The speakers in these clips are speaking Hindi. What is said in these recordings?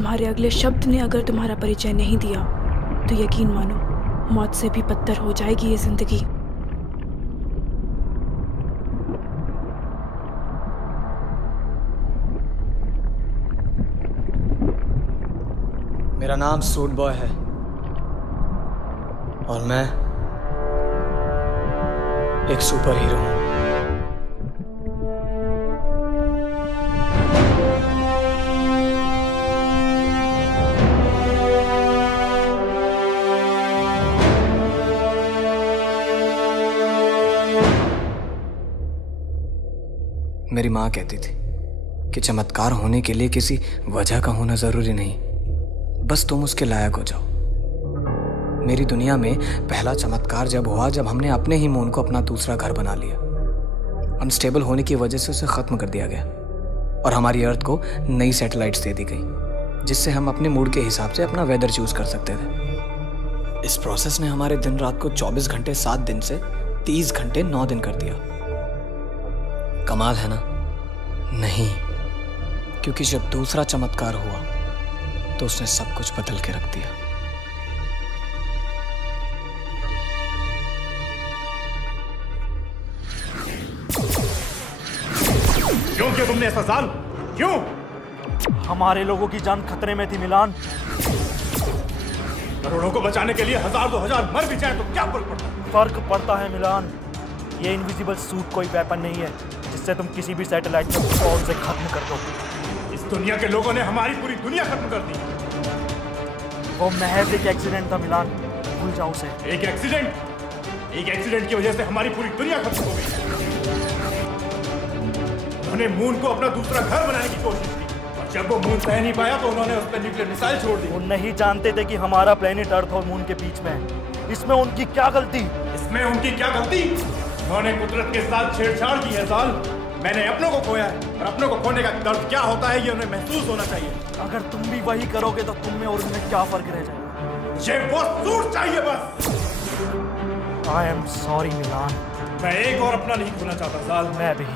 तुम्हारे अगले शब्द ने अगर तुम्हारा परिचय नहीं दिया तो यकीन मानो मौत से भी बदतर हो जाएगी ये जिंदगी। मेरा नाम सूट बॉय है और मैं एक सुपर हीरो हूं। मेरी माँ कहती थी कि चमत्कार होने के लिए किसी वजह का होना जरूरी नहीं, बस तुम उसके लायक हो जाओ। मेरी दुनिया में पहला चमत्कार जब हुआ जब हमने अपने ही मून को अपना दूसरा घर बना लिया। अनस्टेबल होने की वजह से उसे खत्म कर दिया गया और हमारी अर्थ को नई सैटेलाइट्स दे दी गई जिससे हम अपने मूड के हिसाब से अपना वेदर चूज कर सकते थे। इस प्रोसेस ने हमारे दिन रात को 24 घंटे 7 दिन से 30 घंटे 9 दिन कर दिया। कमाल है ना? नहीं, क्योंकि जब दूसरा चमत्कार हुआ तो उसने सब कुछ बदल के रख दिया। क्यों किया तुमने ऐसा साल? क्यों? हमारे लोगों की जान खतरे में थी मिलान। करोड़ों को बचाने के लिए 1000-2000 मर भी जाए तो क्या फर्क पड़ता है? फर्क पड़ता है मिलान। ये इनविजिबल सूट कोई वेपन नहीं है जिससे तुम किसी भी सैटेलाइट को फौरन से खत्म कर दो। इस दुनिया के लोगों ने हमारी पूरी दुनिया खत्म कर दी। वो महज एक एक्सीडेंट था मिलान, भूल जाओ उसे। एक एक्सीडेंट की वजह से हमारी पूरी दुनिया खत्म हो गई। उन्होंने मून को अपना दूसरा घर बनाने की कोशिश की और जब वो मून सह नहीं पाया तो उन्होंने उस पर न्यूक्लियर मिसाइल छोड़ दी। वो नहीं जानते थे कि हमारा प्लेनेट अर्थ और मून के बीच में है। इसमें उनकी क्या गलती? उन्होंने कुदरत के साथ छेड़छाड़ की है साल। मैंने अपनों को खोया है और अपनों को खोने का दर्द क्या होता है ये उन्हें महसूस होना चाहिए। अगर तुम भी वही करोगे तो तुम में और उनमें क्या फर्क रह जाएगा? मुझे वो सूट चाहिए बस। आई एम सॉरी मिलान। मैं एक और अपना नहीं खोना चाहता साल। मैं भी।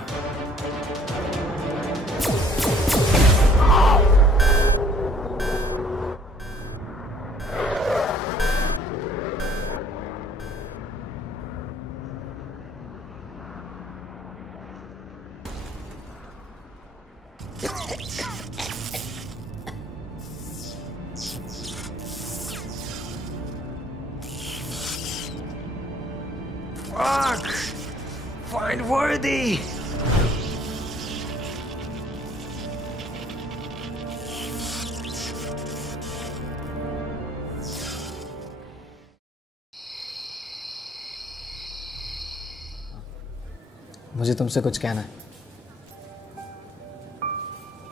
Fuck! Find worthy! मुझे तुमसे कुछ कहना है।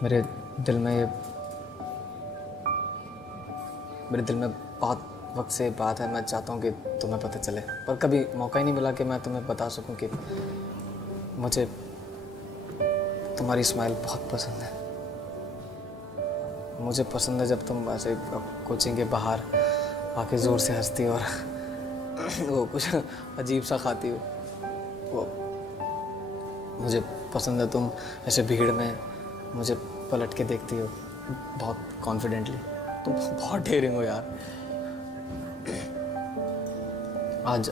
मेरे दिल में बहुत वक्त से बात है। मैं चाहता हूँ कि तुम्हें पता चले, पर कभी मौका ही नहीं मिला कि मैं तुम्हें बता सकूं कि मुझे तुम्हारी स्माइल बहुत पसंद है। मुझे पसंद है जब तुम ऐसे कोचिंग के बाहर आके ज़ोर से हंसती और वो कुछ अजीब सा खाती हो। वो मुझे पसंद है तुम ऐसे भीड़ में मुझे पलट के देखती हो बहुत कॉन्फिडेंटली। तुम बहुत डेयरिंग हो यार। आज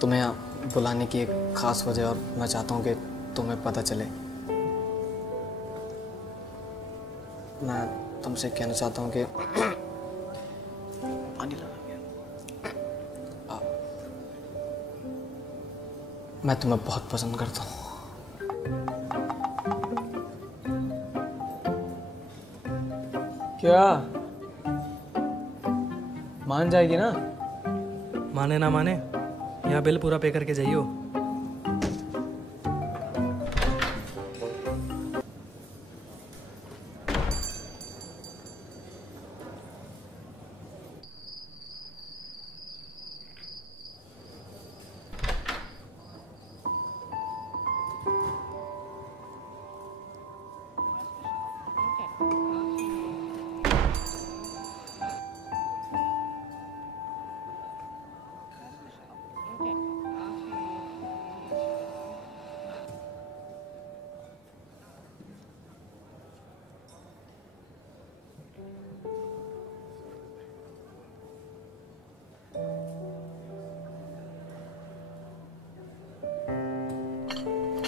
तुम्हें बुलाने की एक ख़ास वजह और मैं चाहता हूँ कि तुम्हें पता चले। मैं तुमसे कहना चाहता हूँ कि पानी लगा गया। मैं तुम्हें बहुत पसंद करता हूँ। क्या मान जाएगी ना? माने ना माने, यहाँ बिल पूरा पे करके जाइयो।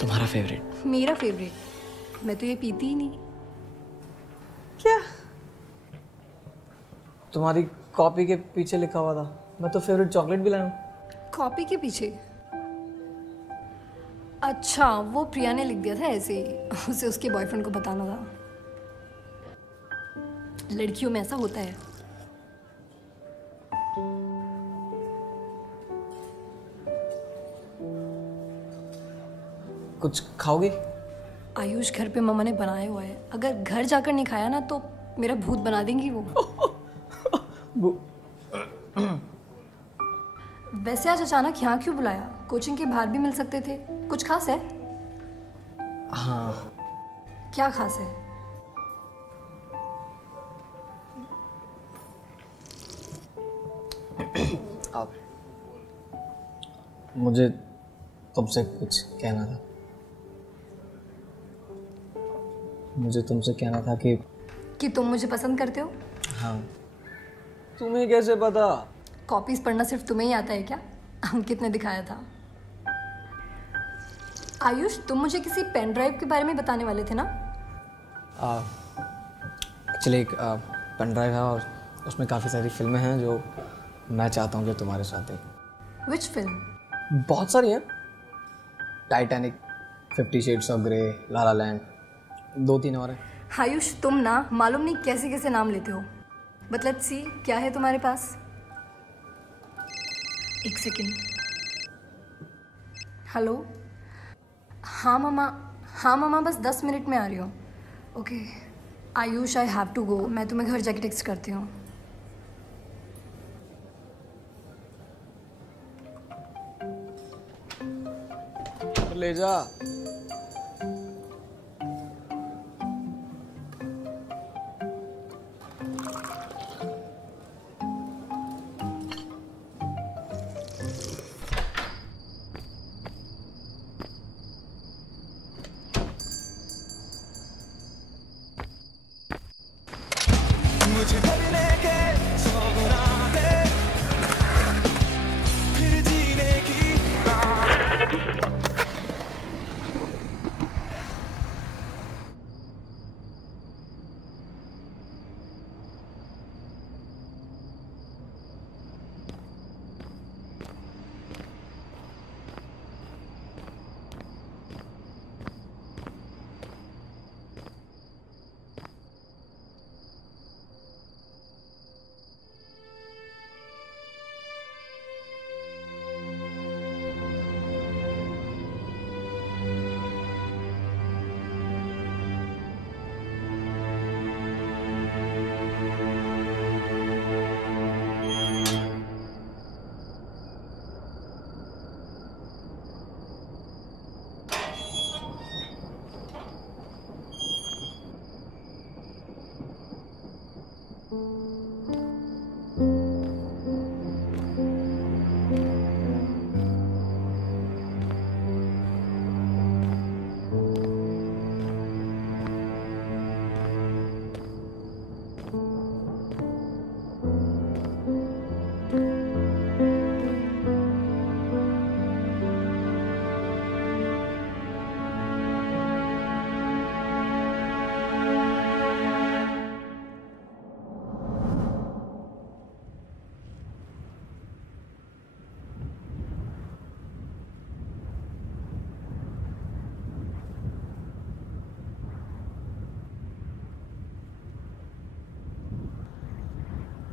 तुम्हारा फेवरेट। मेरा फेवरेट? मैं तो ये पीती ही नहीं। क्या? तुम्हारी कॉपी के पीछे लिखा हुआ था। मैं तो फेवरेट चॉकलेट भी लाया हूँ। कॉपी के पीछे? अच्छा, वो प्रिया ने लिख दिया था ऐसे ही, उसे उसके बॉयफ्रेंड को बताना था। लड़कियों में ऐसा होता है। कुछ खाओगी? आयुष, घर पे मम्मा ने बनाया हुआ है, अगर घर जाकर नहीं खाया ना तो मेरा भूत बना देंगी वो। वैसे आज अचानक यहाँ क्यों बुलाया? कोचिंग के बाहर भी मिल सकते थे। कुछ खास है? हाँ। क्या खास है? आप, मुझे तुमसे कुछ कहना था। मुझे तुमसे कहना था कि तुम मुझे पसंद करते हो? हाँ। तुम्हें कैसे पता? कॉपीज पढ़ना सिर्फ तुम्हें ही आता है क्या? अंकित ने दिखाया था। आयुष, तुम मुझे किसी पेन ड्राइव के बारे में बताने वाले थे ना? एक्चुअली एक पेन ड्राइव है और उसमें काफ़ी सारी फिल्में हैं जो मैं चाहता हूँ कि तुम्हारे साथ देख। Which film? बहुत सारी हैं। Titanic, 50 shades of grey, la la land, 2-3 और हैं। आयुष, तुम ना मालूम नहीं कैसे कैसे नाम लेते हो। बट लेट्स सी, क्या है तुम्हारे पास? एक सेकेंड। हेलो। हाँ मामा, बस 10 मिनट में आ रही हूँ। Okay Ayush, I have to go. मैं तुम्हें घर जाके टेक्स्ट करती हूँ। ले जा।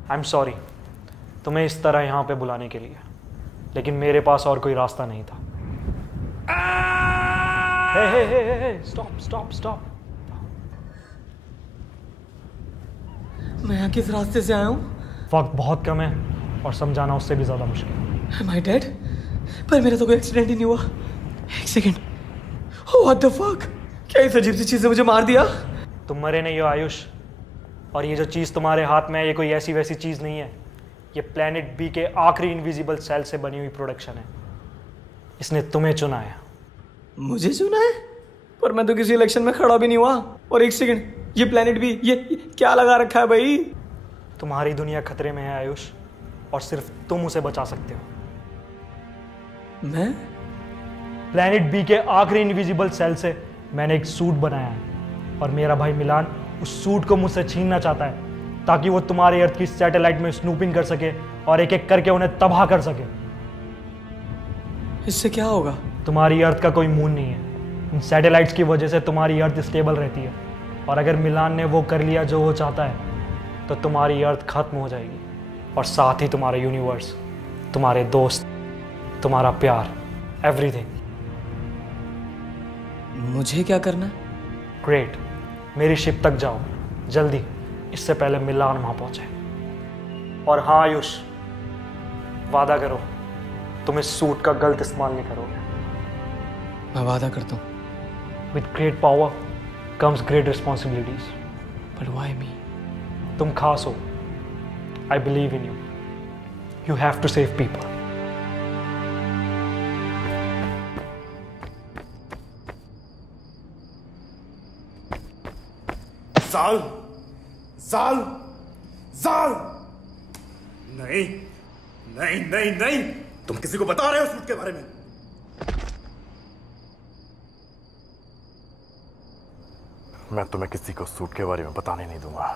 आई एम सॉरी तुम्हें इस तरह यहाँ पे बुलाने के लिए, लेकिन मेरे पास और कोई रास्ता नहीं था। Stop stop stop. मैं यहाँ किस रास्ते से आया हूँ? वक्त बहुत कम है और समझाना उससे भी ज़्यादा मुश्किल है। Am I dead? पर मेरा तो कोई एक्सीडेंट ही नहीं हुआ। एक सेकेंड। What the fuck? क्या इस अजीब सी चीज़ ने मुझे मार दिया? तुम मरे नहीं हो आयुष, और ये जो चीज़ तुम्हारे हाथ में है ये कोई ऐसी वैसी चीज़ नहीं है। ये प्लेनेट बी के आखिरी इनविजिबल सेल से बनी हुई प्रोडक्शन है। इसने तुम्हें चुना है। मुझे चुना है? पर मैं तो किसी इलेक्शन में खड़ा भी नहीं हुआ। और एक सेकेंड, ये प्लेनेट बी, ये क्या लगा रखा है भाई? तुम्हारी दुनिया खतरे में है आयुष, और सिर्फ तुम उसे बचा सकते हो। मैं? प्लैनेट बी के आखिरी इनविजिबल सेल से मैंने एक सूट बनाया है और मेरा भाई मिलान उस सूट को मुझसे छीनना चाहता है ताकि वो तुम्हारे अर्थ की सैटेलाइट में स्नूपिंग कर सके और एक एक करके उन्हें तबाह कर सके। इससे क्या होगा? तुम्हारी अर्थ का कोई मून नहीं है। इन सैटेलाइट्स की वजह से तुम्हारी अर्थ स्टेबल रहती है और अगर मिलान ने वो कर लिया जो वो चाहता है तो तुम्हारी अर्थ खत्म हो जाएगी और साथ ही तुम्हारा यूनिवर्स, तुम्हारे दोस्त, तुम्हारा प्यार, एवरीथिंग। मुझे क्या करना है? ग्रेट, मेरी शिप तक जाओ जल्दी, इससे पहले मिलान वहां पहुंचे। और हाँ आयुष, वादा करो तुम इस सूट का गलत इस्तेमाल नहीं करोगे। मैं वादा करता हूँ। With great power comes great responsibilities. But why me? तुम खास हो। I believe in you. You have to save people. साल साल साल नहीं नहीं नहीं नहीं, तुम किसी को बता रहे हो सूट के बारे में? मैं तुम्हें किसी को सूट के बारे में बताने नहीं दूंगा।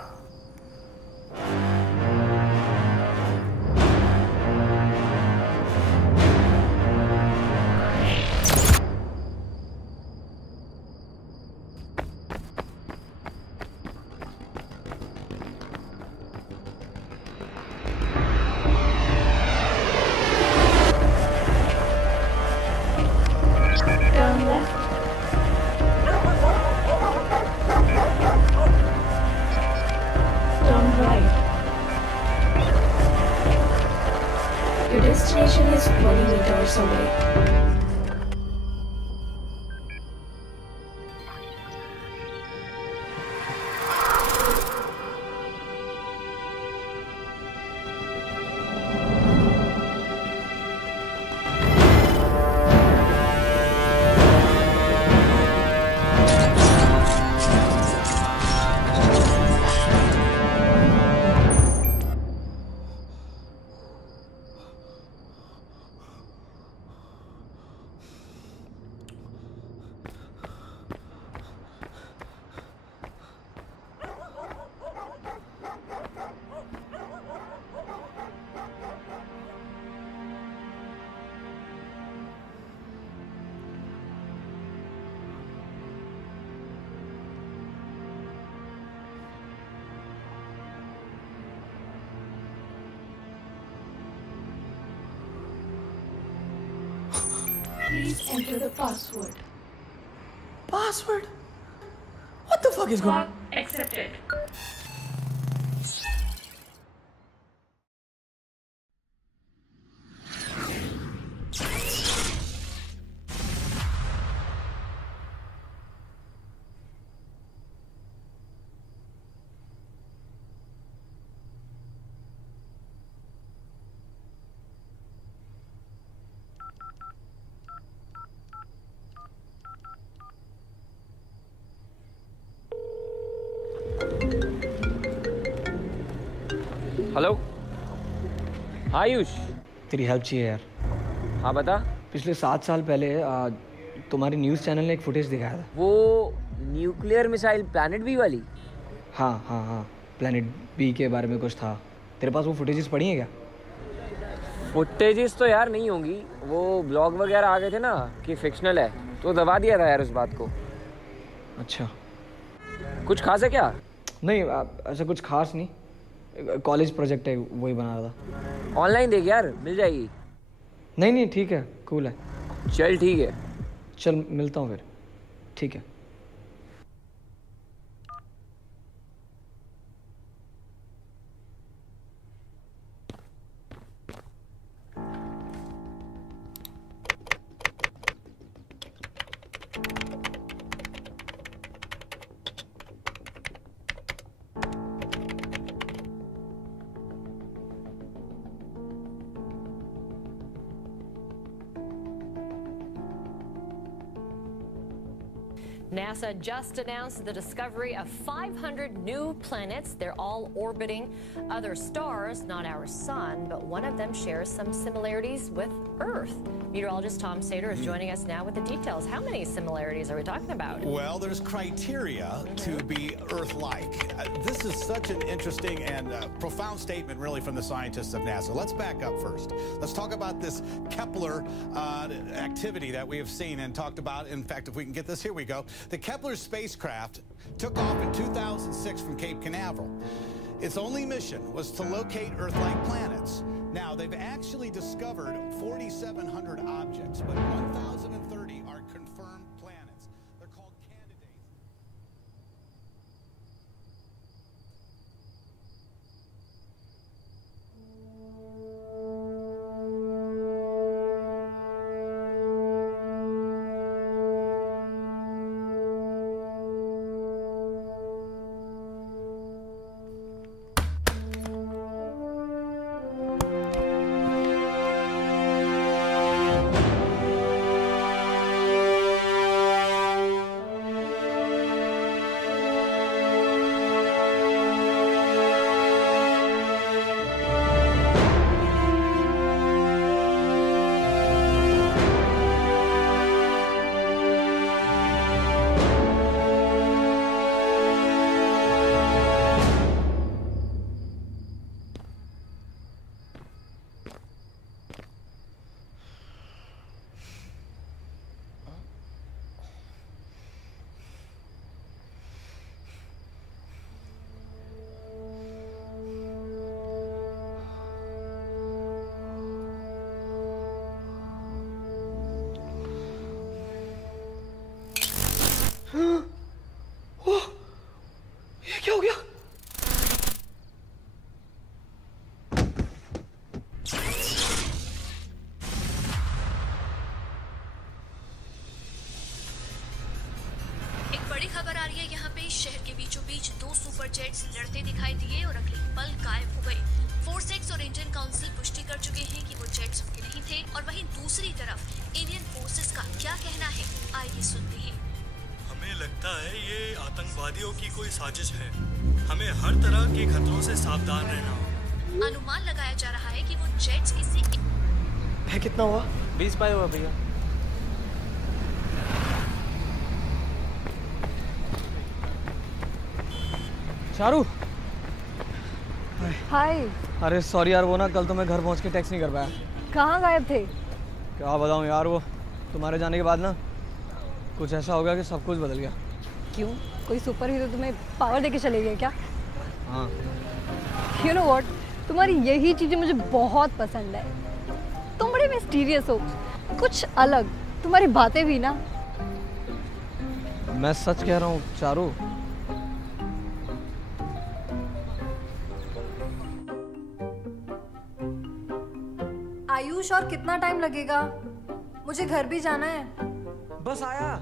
Your destination is 20 meters away. Please enter the password. Password? What the fuck is going on? Accepted. Hello Ayush, तेरी हेल्प चाहिए यार। हाँ बता। पिछले 7 साल पहले तुम्हारे न्यूज़ चैनल ने एक फुटेज दिखाया था। वो न्यूक्लियर मिसाइल प्लैनेट बी वाली? हाँ हाँ हाँ, प्लैनेट बी के बारे में कुछ था। तेरे पास वो फुटेजेस पड़ी हैं क्या? फुटेजेस तो यार नहीं होंगी, वो ब्लॉग वगैरह आ गए थे ना कि फिक्शनल है, तो दबा दिया था यार उस बात को। अच्छा, कुछ खास है क्या? नहीं ऐसा कुछ खास नहीं, कॉलेज प्रोजेक्ट है, वही बना रहा था। ऑनलाइन देख यार, मिल जाएगी। नहीं नहीं ठीक है, कूल है। चल ठीक है, चल मिलता हूँ फिर। ठीक है। NASA just announced the discovery of 500 new planets. They're all orbiting other stars, not our sun, but one of them shares some similarities with Earth. Meteorologist Tom Sater is joining us now with the details. How many similarities are we talking about? Well, there's criteria to be Earth-like. This is such an interesting and profound statement, really, from the scientists of NASA. Let's back up first. Let's talk about this Kepler activity that we have seen and talked about. In fact, if we can get this, here we go. The Kepler spacecraft took off in 2006 from Cape Canaveral. Its only mission was to locate Earth-like planets. Now, they've actually discovered 4,700 objects, but 1,030 are confirmed planets. They're called candidates. ये क्या हो गया? एक बड़ी खबर आ रही है यहाँ पे। शहर के बीचों बीच दो सुपर जेट्स लड़ते दिखाई दिए और अगले पल गायब हो गए। फोर्सेक्स और इंडियन काउंसिल पुष्टि कर चुके हैं कि वो जेट्स उनके नहीं थे। और वहीं दूसरी तरफ इंडियन फोर्सेस का क्या कहना है, आइए सुनते हैं। हमें लगता है ये आतंकवादियों की कोई साजिश है। हमें हर तरह के खतरों से सावधान रहना होगा। अनुमान लगाया जा रहा है कि वो जेट्स किसी है कितना हुआ? 20 पाई हुआ भैया। चारू, हाय। अरे सॉरी यार, वो ना कल तो मैं घर पहुंच के टैक्स नहीं कर पाया। कहाँ गायब थे? क्या बताऊं यार, वो तुम्हारे जाने के बाद ना कुछ ऐसा हो गया कि सब कुछ बदल गया। क्यों? कोई सुपर हीरो तुम्हें पावर देके चले गए क्या? हाँ। यू नो व्हाट, तुम्हारी यही चीज़ें मुझे बहुत पसंद है। तुम बड़े मिस्टीरियस हो, कुछ अलग। तुम्हारी बातें भी ना। मैं सच कह रहा हूँ चारू। आयुष, और कितना टाइम लगेगा? मुझे घर भी जाना है। बस आया।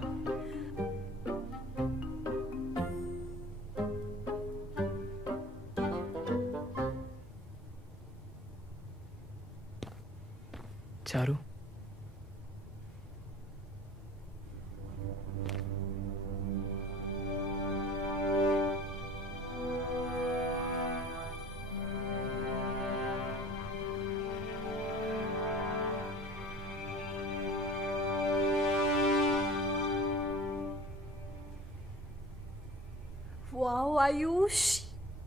Charu, Wow, Ayush,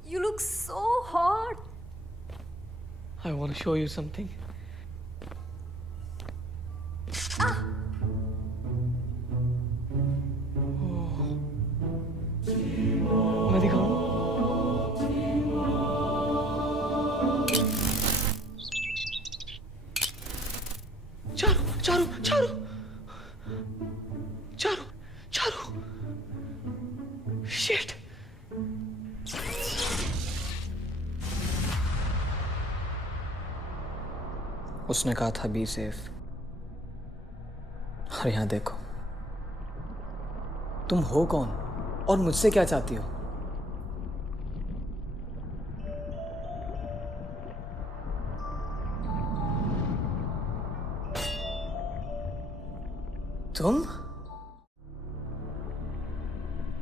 you look so hot. I want to show you something. मैं दिखाऊं? चारू, चारू, चारू, चारू, चारू, शिट। उसने कहा था बी सेफ, और यहां देखो। तुम हो कौन और मुझसे क्या चाहती हो? तुम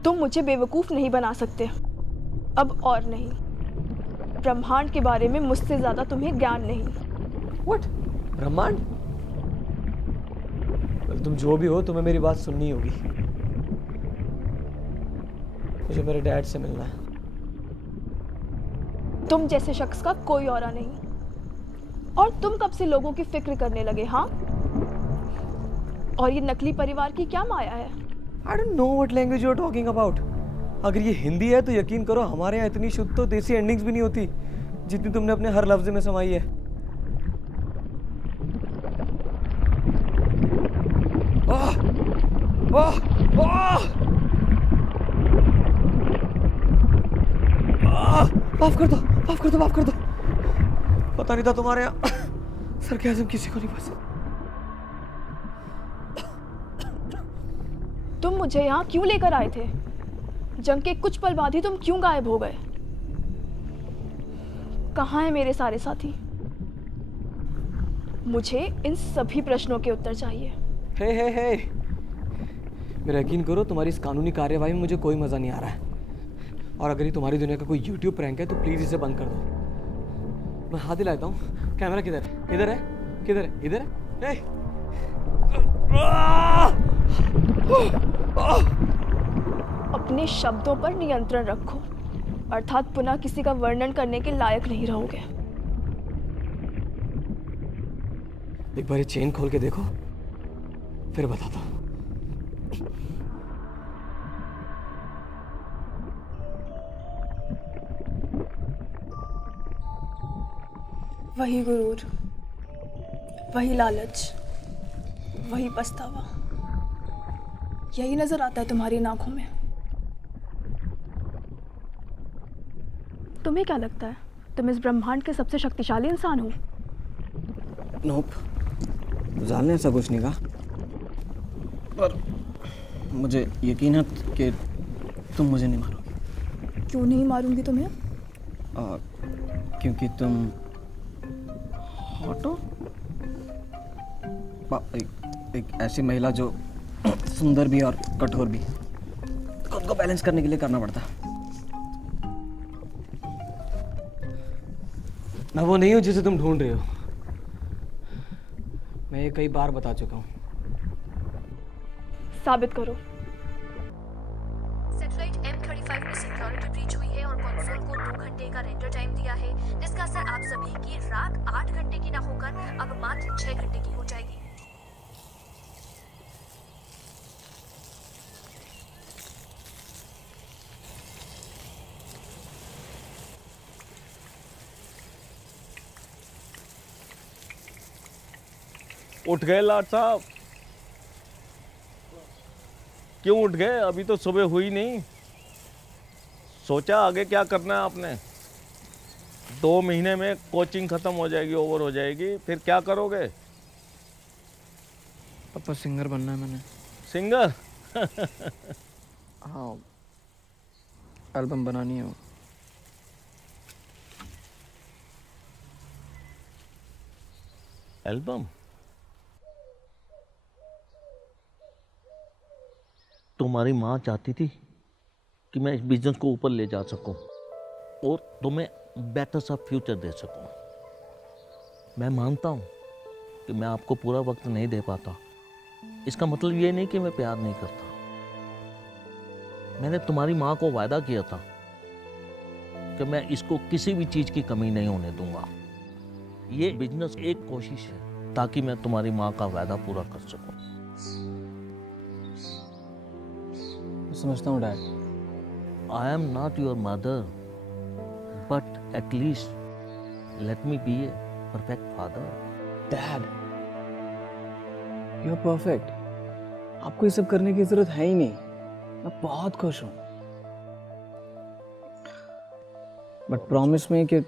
तुम मुझे बेवकूफ़ नहीं बना सकते, अब और नहीं। ब्रह्मांड के बारे में मुझसे ज़्यादा तुम्हें ज्ञान नहीं। What? ब्रह्मांड? तुम जो भी हो, तुम्हें मेरी बात सुननी होगी। मुझे मेरे डैड से मिलना है। तुम जैसे शख्स का कोई औरा नहीं। और तुम कब से लोगों की फिक्र करने लगे? हाँ, और ये नकली परिवार की क्या माया है? I don't know what language you are talking about. अगर ये हिंदी है तो यकीन करो हमारे यहाँ इतनी शुद्ध तो देसी एंडिंग्स भी नहीं होती जितनी तुमने अपने हर लफ्ज में समाई है। माफ कर दो, माफ कर दो, माफ कर दो। पता नहीं था तुम्हारे यहाँ सरकाज़म किसी को नहीं पसंद। तुम मुझे यहाँ क्यों लेकर आए थे? जंग के कुछ पल बाद ही तुम क्यों गायब हो गए? कहाँ हैं मेरे सारे साथी? मुझे इन सभी प्रश्नों के उत्तर चाहिए। हे मेरा यकीन करो, तुम्हारी इस कानूनी कार्यवाही में मुझे कोई मजा नहीं आ रहा है। और अगर ये तुम्हारी दुनिया का कोई YouTube प्रैंक है तो प्लीज इसे बंद कर दो। मैं हाथ दिलाता हूँ। कैमरा किधर है? इधर है? किधर है? इधर है? अपने शब्दों पर नियंत्रण रखो, अर्थात पुनः किसी का वर्णन करने के लायक नहीं रहोगे। एक बार ये चेन खोल के देखो, फिर बताता हूँ। वही गुरूर, वही लालच, वही पछतावा, यही नजर आता है तुम्हारी आंखों में। तुम्हें क्या लगता है तुम इस ब्रह्मांड के सबसे शक्तिशाली इंसान हो? नोप, जान ने ऐसा कुछ नहीं कहा, पर मुझे यकीन है कि तुम मुझे नहीं मारोगी। क्यों नहीं मारूंगी तुम्हें? क्योंकि तुम हॉट हो। एक ऐसी महिला जो सुंदर भी और कठोर भी, खुद को बैलेंस करने के लिए करना पड़ता है। मैं वो नहीं हूं जिसे तुम ढूंढ रहे हो। मैं ये कई बार बता चुका हूं। साबित करो। सैटेलाइट M35 में सिक्योरिटी ब्रीच हुई है और कंसोल को 2 घंटे का रेंडर टाइम दिया है, जिसका असर आप सभी की रात 8 घंटे की ना होकर अब मात्र 6 घंटे की हो जाएगी। उठ गए लाट साहब? क्यों उठ गए? अभी तो सुबह हुई नहीं। सोचा आगे क्या करना है आपने? 2 महीने में कोचिंग खत्म हो जाएगी, ओवर हो जाएगी, फिर क्या करोगे? पापा सिंगर बनना है मैंने। सिंगर? हाँ, एल्बम बनानी है। एल्बम? तुम्हारी माँ चाहती थी कि मैं इस बिजनेस को ऊपर ले जा सकूं और तुम्हें बेटर सा फ्यूचर दे सकूं। मैं मानता हूं कि मैं आपको पूरा वक्त नहीं दे पाता। इसका मतलब ये नहीं कि मैं प्यार नहीं करता। मैंने तुम्हारी माँ को वादा किया था कि मैं इसको किसी भी चीज़ की कमी नहीं होने दूंगा। ये बिजनेस एक कोशिश है ताकि मैं तुम्हारी माँ का वादा पूरा कर सकूं। समझता हूँ dad. I am not your mother, but at least let me be a perfect father. Dad, you're perfect. आपको ये सब करने की जरूरत है ही नहीं। मैं बहुत खुश हूँ। बट प्रॉमिस में कि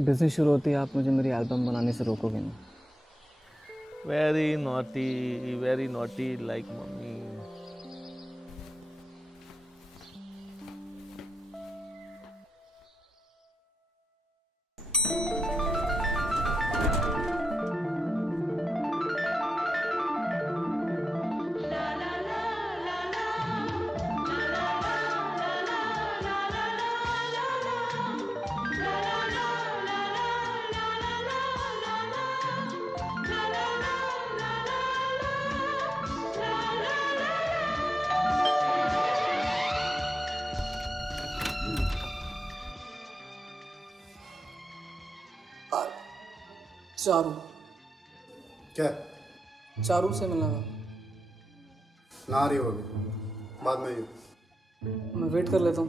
बिजनेस शुरू होती है आप मुझे मेरी एल्बम बनाने से रोकोगे ना? Very naughty like mommy. Charu. क्या? चारू से मिलना था। ना आ रही हो अभी, बाद में ही। मैं वेट कर लेता हूँ।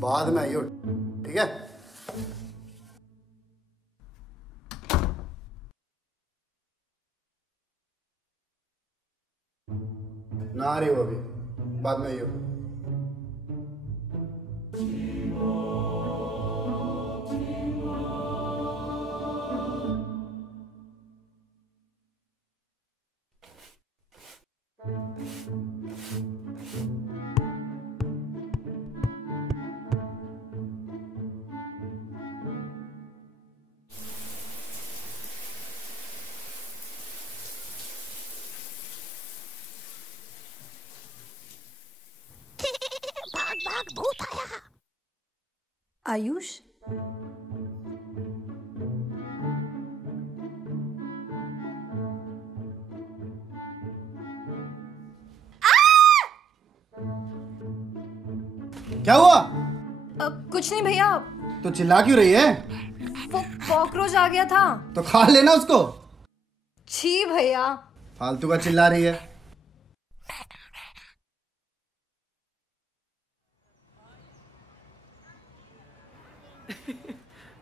बाद में आइयो, ठीक है? ना आ रही हो अभी, बाद में आइयो। भूत आया। आयुष, क्या हुआ? कुछ नहीं भैया। तो चिल्ला क्यों रही है? वो कॉकरोच आ गया था। तो खा लेना उसको। छी भैया, फालतू का चिल्ला रही है।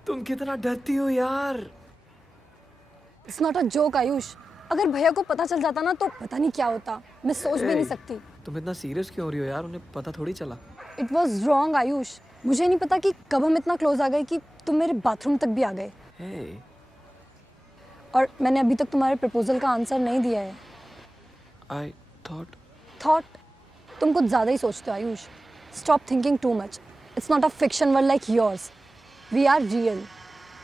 तुम कितना डरती हो यार। It's not a joke Ayush. अगर भैया को पता चल जाता ना तो पता नहीं क्या होता। मैं सोच भी नहीं सकती। तुम इतना सीरियस क्यों हो रही हो यार? उन्हें पता थोड़ी चला। It was wrong Ayush. मुझे नहीं पता कि कब हम इतना क्लोज आ गए कि तुम मेरे बाथरूम तक भी आ गए। hey. और मैंने अभी तक तुम्हारे प्रपोजल का आंसर नहीं दिया है। I thought तुम कुछ ज़्यादा ही सोचते हो Ayush. Stop thinking too much. It's not a fiction world like yours. We are real.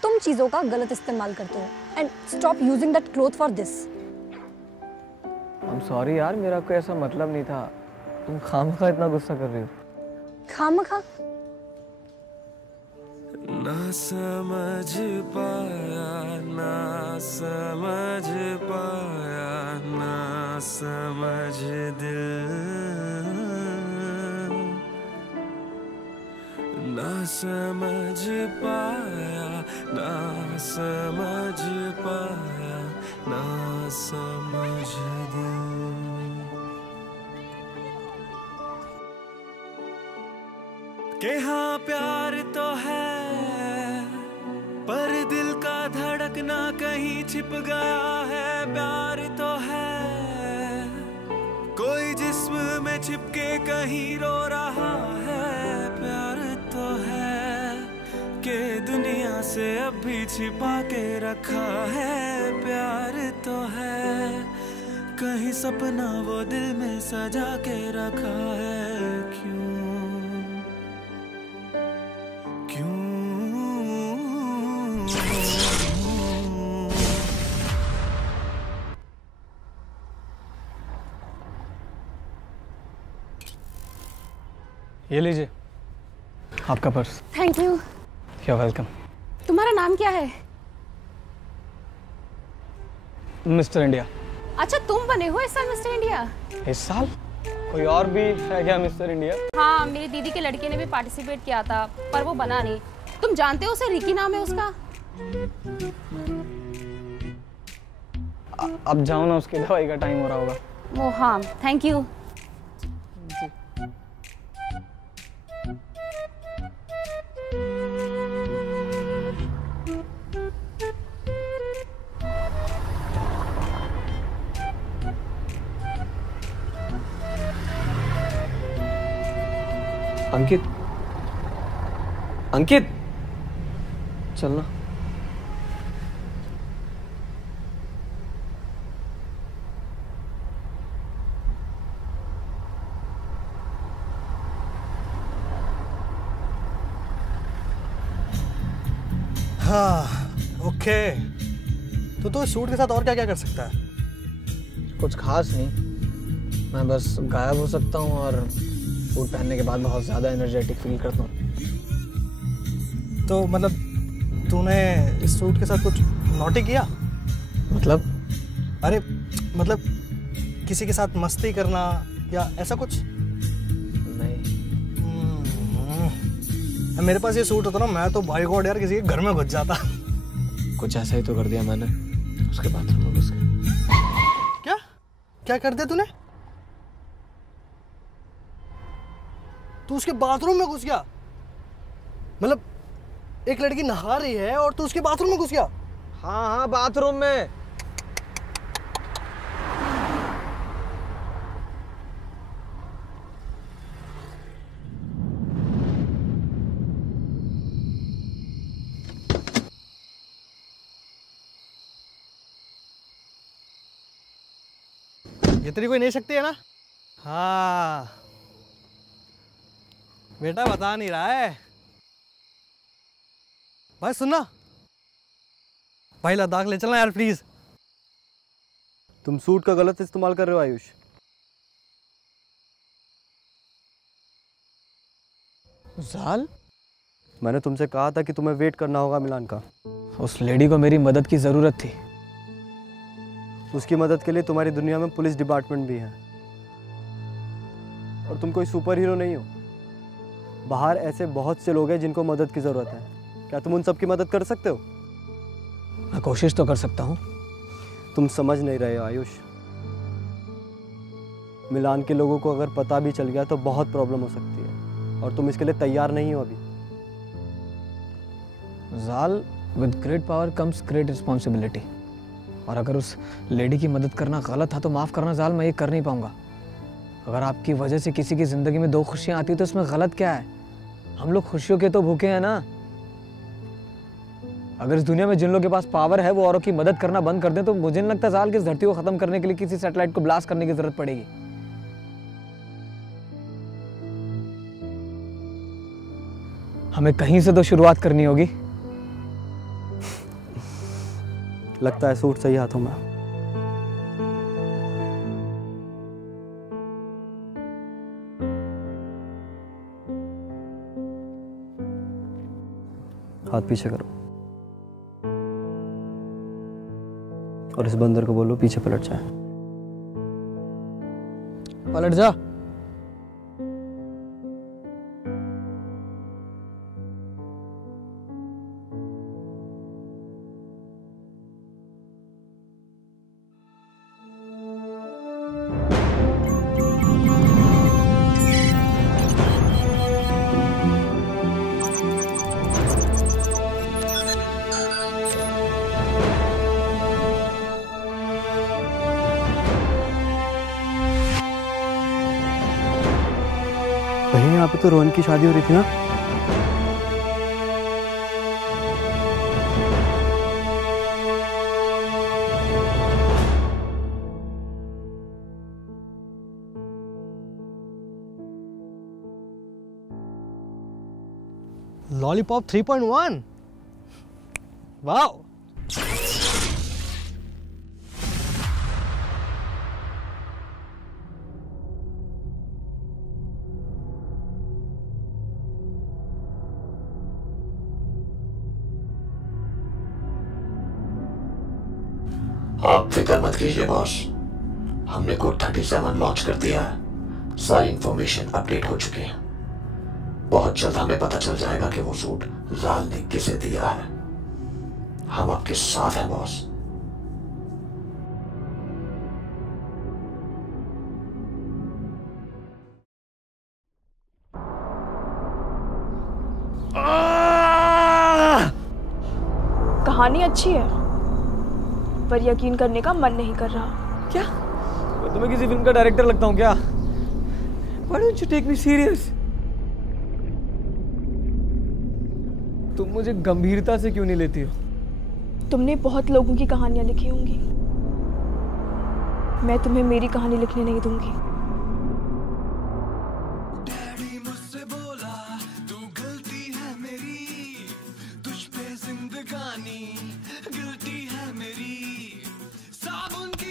तुम चीज़ों का गलत इस्तेमाल करते हो and stop using that cloth for this. I'm sorry यार, मेरा कोई ऐसा मतलब नहीं था। तुम खामखा इतना गुस्सा कर रही हो। खामखा? ना समझ पाया, ना समझ पाया, ना समझ दिल, ना समझ पाया, ना समझ पाया, ना समझ दिल। कि हाँ प्यार तो है, पर दिल का धड़कना कहीं छिप गया है। प्यार तो है, कोई जिस्म में छिपके कहीं रो रहा है। प्यार तो है, कि दुनिया से अब भी छिपा के रखा है। प्यार तो है, कहीं सपना वो दिल में सजा के रखा है। क्यों ये लीजिए आपका purse. Thank you. You are welcome. तुम्हारा नाम क्या है? Mister India. अच्छा, तुम बने हो इस साल मिस्टर इंडिया? इस साल? कोई और भी है क्या मिस्टर इंडिया? हाँ, मेरी दीदी के लड़के ने भी पार्टिसिपेट किया था पर वो बना नहीं। तुम जानते हो उसे? रिकी नाम है उसका। अब जाओ ना, उसकी दवाई का टाइम हो रहा होगा। वो हाँ, थैंक यू। अंकित, अंकित, चलना। हाँ, ओके। तो सूट के साथ और क्या क्या कर सकता है? कुछ खास नहीं, मैं बस गायब हो सकता हूँ और सूट पहनने के बाद बहुत ज़्यादा एनर्जेटिक फील करता हूँ। तो मतलब तूने इस सूट के साथ कुछ नॉटी किया? मतलब? अरे मतलब किसी के साथ मस्ती करना या ऐसा कुछ? नहीं। मेरे पास ये सूट होता ना, मैं तो भाई गॉड यार किसी के घर में घुस जाता। कुछ ऐसा ही तो कर दिया मैंने, उसके बाथरूम में घुस गया। क्या क्या कर दिया तूने? तू उसके बाथरूम में घुस गया? मतलब एक लड़की नहा रही है और तू उसके बाथरूम में घुस गया? हाँ हाँ, बाथरूम में। ये तेरी कोई नहीं शक्ति है ना? हाँ बेटा, बता नहीं रहा है भाई। सुनना भाई, लद्दाख ले चलना यार प्लीज। तुम सूट का गलत इस्तेमाल कर रहे हो आयुष। जाल, मैंने तुमसे कहा था कि तुम्हें वेट करना होगा मिलान का। उस लेडी को मेरी मदद की जरूरत थी। उसकी मदद के लिए तुम्हारी दुनिया में पुलिस डिपार्टमेंट भी है और तुम कोई सुपर हीरो नहीं हो। बाहर ऐसे बहुत से लोग हैं जिनको मदद की ज़रूरत है। क्या तुम उन सब की मदद कर सकते हो? मैं कोशिश तो कर सकता हूँ। तुम समझ नहीं रहे हो आयुष। मिलान के लोगों को अगर पता भी चल गया तो बहुत प्रॉब्लम हो सकती है और तुम इसके लिए तैयार नहीं हो अभी। जाल, with great power comes great responsibility. और अगर उस लेडी की मदद करना गलत था तो माफ़ करना जाल, मैं ये कर नहीं पाऊंगा। अगर आपकी वजह से किसी की ज़िंदगी में 2 खुशियाँ आती तो इसमें गलत क्या है? हम लोग खुशियों के तो भूखे हैं ना। अगर इस दुनिया में जिन लोगों के पास पावर है वो औरों की मदद करना बंद कर दें तो मुझे नहीं लगता जाल कि इस धरती को ख़त्म करने के लिए किसी सैटेलाइट को ब्लास्ट करने की ज़रूरत पड़ेगी। हमें कहीं से तो शुरुआत करनी होगी। लगता है सूट सही हाथों में। हाथ पीछे करो और इस बंदर को बोलो पीछे पलट जाए। पलट जा। भैया यहाँ पे तो रोहन की शादी हो रही थी ना? लॉलीपॉप 3.1। वाओ। आप फिक्र मत कीजिए बॉस, हमने कोड 37 लॉन्च कर दिया है। सारी इंफॉर्मेशन अपडेट हो चुकी है। बहुत जल्द हमें पता चल जाएगा कि वो सूट जाल ने किसे दिया है। हम आपके साथ हैं बॉस। कहानी अच्छी है पर यकीन करने का मन नहीं कर रहा। क्या मैं तुम्हें किसी फिल्म का डायरेक्टर लगता हूँ क्या? Why don't you take me serious? तुम मुझे गंभीरता से क्यों नहीं लेती हो? तुमने बहुत लोगों की कहानियां लिखी होंगी, मैं तुम्हें मेरी कहानी लिखने नहीं दूंगी।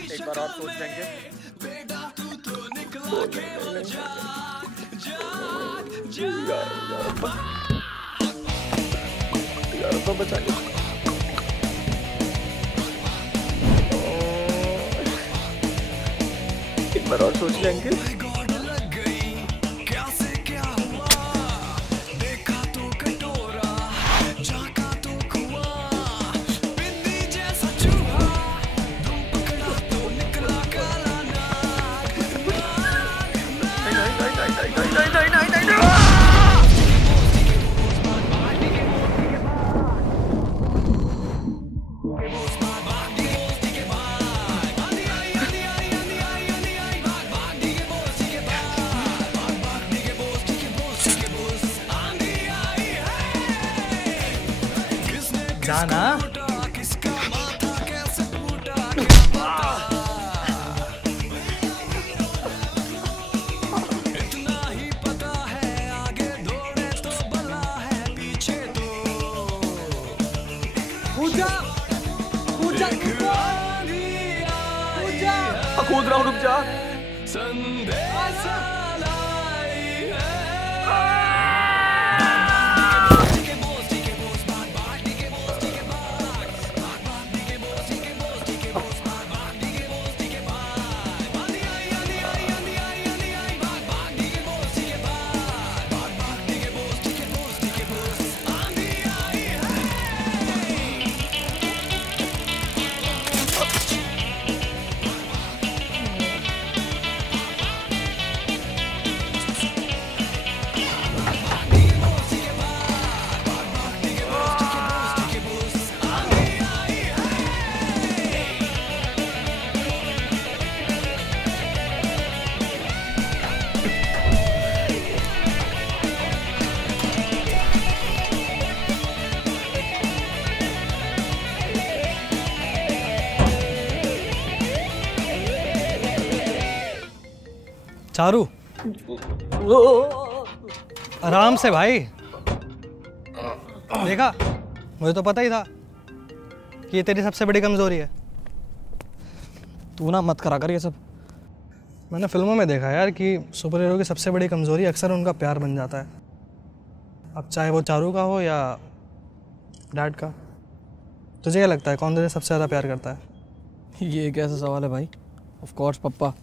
एक बार और सोच लेंगे। यार तो बचा लो। एक बार और सोच लेंगे। जाना। कूद रहा हूँ, रुक जा। चारू, आराम से भाई। देखा, मुझे तो पता ही था कि ये तेरी सबसे बड़ी कमजोरी है। तू ना मत करा कर ये सब। मैंने फिल्मों में देखा यार कि सुपर हीरो की सबसे बड़ी कमजोरी अक्सर उनका प्यार बन जाता है। अब चाहे वो चारू का हो या डैड का। तुझे क्या लगता है कौन तुझे सबसे ज़्यादा प्यार करता है? ये कैसा सवाल है भाई? ऑफ कोर्स पप्पा।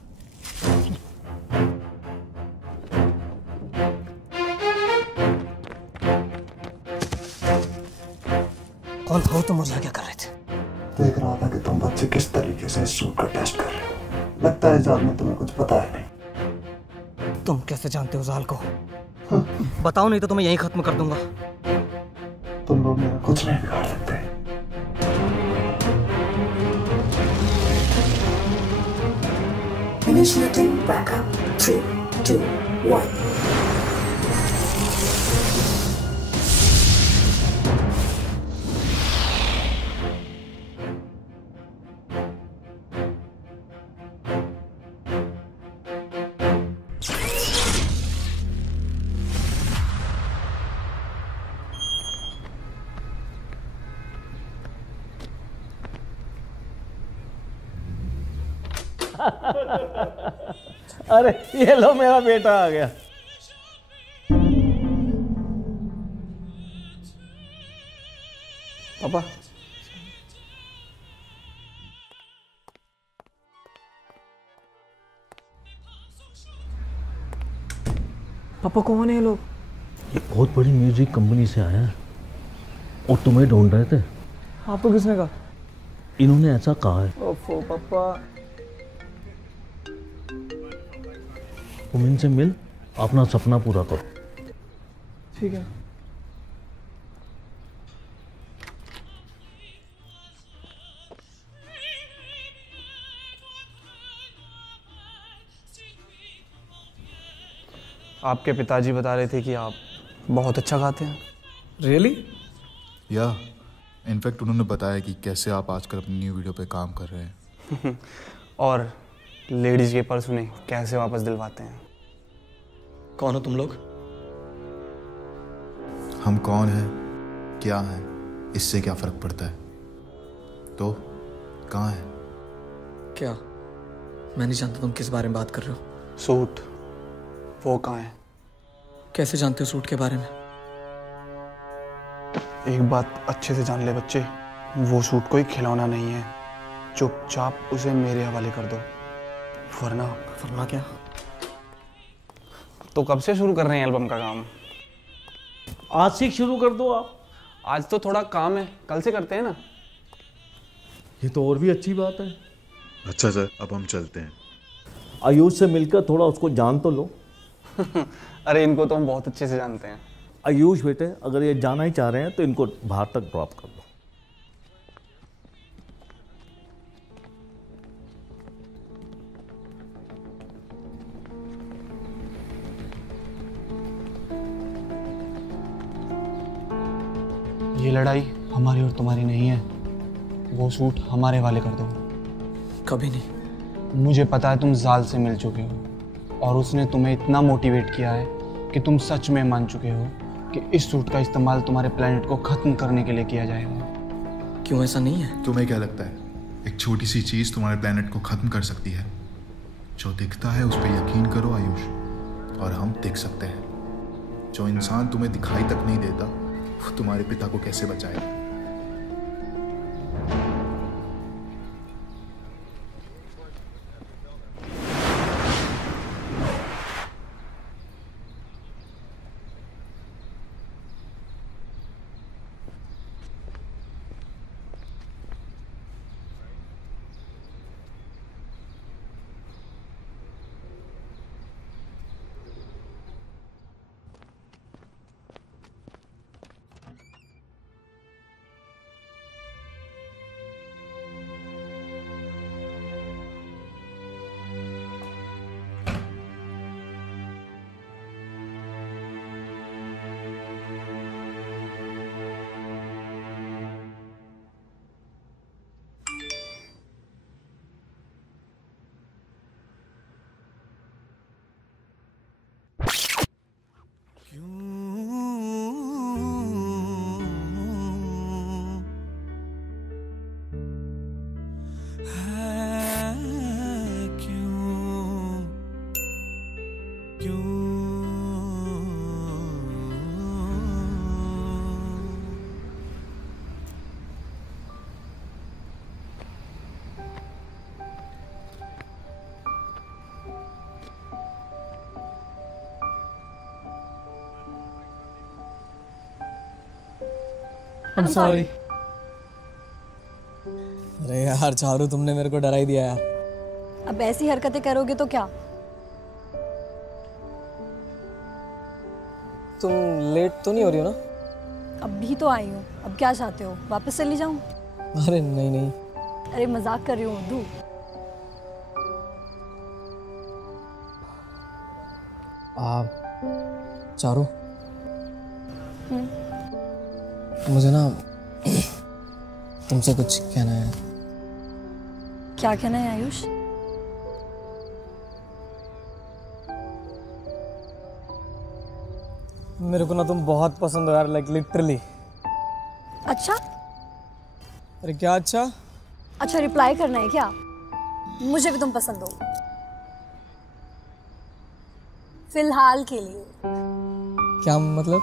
कौन हो तुम? मुझे क्या कर रहे थे? देख रहा था कि तुम बच्चे किस तरीके से इस सूट का टेस्ट कर रहे हो। लगता है जाल में तुम्हें कुछ पता है नहीं। तुम कैसे जानते हो जाल को? बताओ नहीं तो तुम्हें यहीं खत्म कर दूंगा। तुम लोग मेरा कुछ नहीं बिगाड़ सकते। Initiating backup. 3, 2, 1. अरे ये लो, मेरा बेटा आ गया। पापा, पापा कौन है ये लोग? ये बहुत बड़ी म्यूजिक कंपनी से आया है और तुम्हें ढूंढ रहे थे। आपको किसने कहा? इन्होंने ऐसा कहा है। ओफो पापा। तुम इनसे मिल, अपना सपना पूरा करो। ठीक है। आपके पिताजी बता रहे थे कि आप बहुत अच्छा गाते हैं। रियली? या इनफैक्ट उन्होंने बताया कि कैसे आप आजकल अपनी न्यू वीडियो पे काम कर रहे हैं। और लेडीज के पर्स उन्हें कैसे वापस दिलवाते हैं। कौन हो तुम लोग? हम कौन हैं, क्या हैं, इससे क्या फर्क पड़ता है? तो कहाँ है? क्या? मैं नहीं जानता तुम किस बारे में बात कर रहे हो। सूट, वो कहाँ है? कैसे जानते हो सूट के बारे में? एक बात अच्छे से जान ले बच्चे, वो सूट कोई खिलौना नहीं है। चुपचाप उसे मेरे हवाले कर दो, वरना क्या? तो कब से शुरू कर रहे हैं एल्बम का काम? आज से शुरू कर दो आप। आज तो थोड़ा काम है, कल से करते हैं ना। ये तो और भी अच्छी बात है। अच्छा सर, अब हम चलते हैं। आयुष से मिलकर थोड़ा उसको जान तो लो। अरे इनको तो हम बहुत अच्छे से जानते हैं। आयुष बेटे, अगर ये जाना ही चाह रहे हैं तो इनको बाहर तक ड्रॉप कर दो। ये लड़ाई हमारी और तुम्हारी नहीं है, वो सूट हमारे वाले कर दो। कभी नहीं। मुझे पता है तुम जाल से मिल चुके हो और उसने तुम्हें इतना मोटिवेट किया है कि तुम सच में मान चुके हो कि इस सूट का इस्तेमाल तुम्हारे प्लेनेट को खत्म करने के लिए किया जाएगा। क्यों ऐसा नहीं है? तुम्हें क्या लगता है एक छोटी सी चीज तुम्हारे प्लेनेट को खत्म कर सकती है? जो दिखता है उस पर यकीन करो आयुष, और हम दिख सकते हैं। जो इंसान तुम्हें दिखाई तक नहीं देता वो तुम्हारे पिता को कैसे बचाएगा? I'm sorry. अरे यार चारू, तुमने मेरे को डरा ही दिया यार। अब ऐसी हरकतें करोगे तो क्या? तुम लेट तो नहीं हो रही हो ना? अब भी तो आई हूँ, अब क्या चाहते हो, वापस चली जाऊँ? अरे नहीं नहीं। अरे मजाक कर रही हूँ मधु। चारू, मुझे ना तुमसे कुछ कहना है। क्या कहना है आयुष? मेरे को ना तुम बहुत पसंद हो यार, लाइक लिटरली। अच्छा? अरे क्या अच्छा? अच्छा रिप्लाई करना है क्या? मुझे भी तुम पसंद हो, फिलहाल के लिए। क्या मतलब?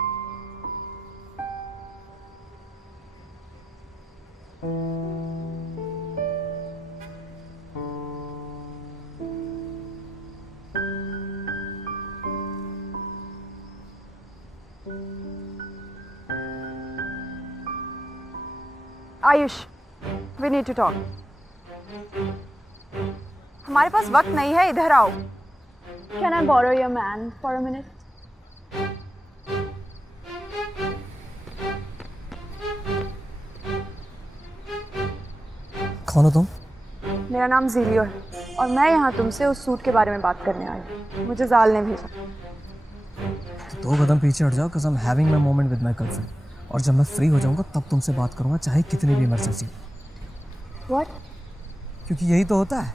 Ayush, we need to talk. हमारे पास वक्त नहीं है, इधर आओ। Can I borrow your man for a minute? कौन हो तुम? मेरा नाम ज़ीलियो है और मैं यहाँ तुमसे उस सूट के बारे में बात करने आई हूँ। मुझे जाल ने भेजा। तो 2 कदम पीछे हट जाओ, because I'm having my moment with my girlfriend. और जब मैं फ्री हो जाऊंगा तब तुमसे बात करूंगा, चाहे कितनी भी इमरजेंसी हो। What? क्योंकि यही तो होता है।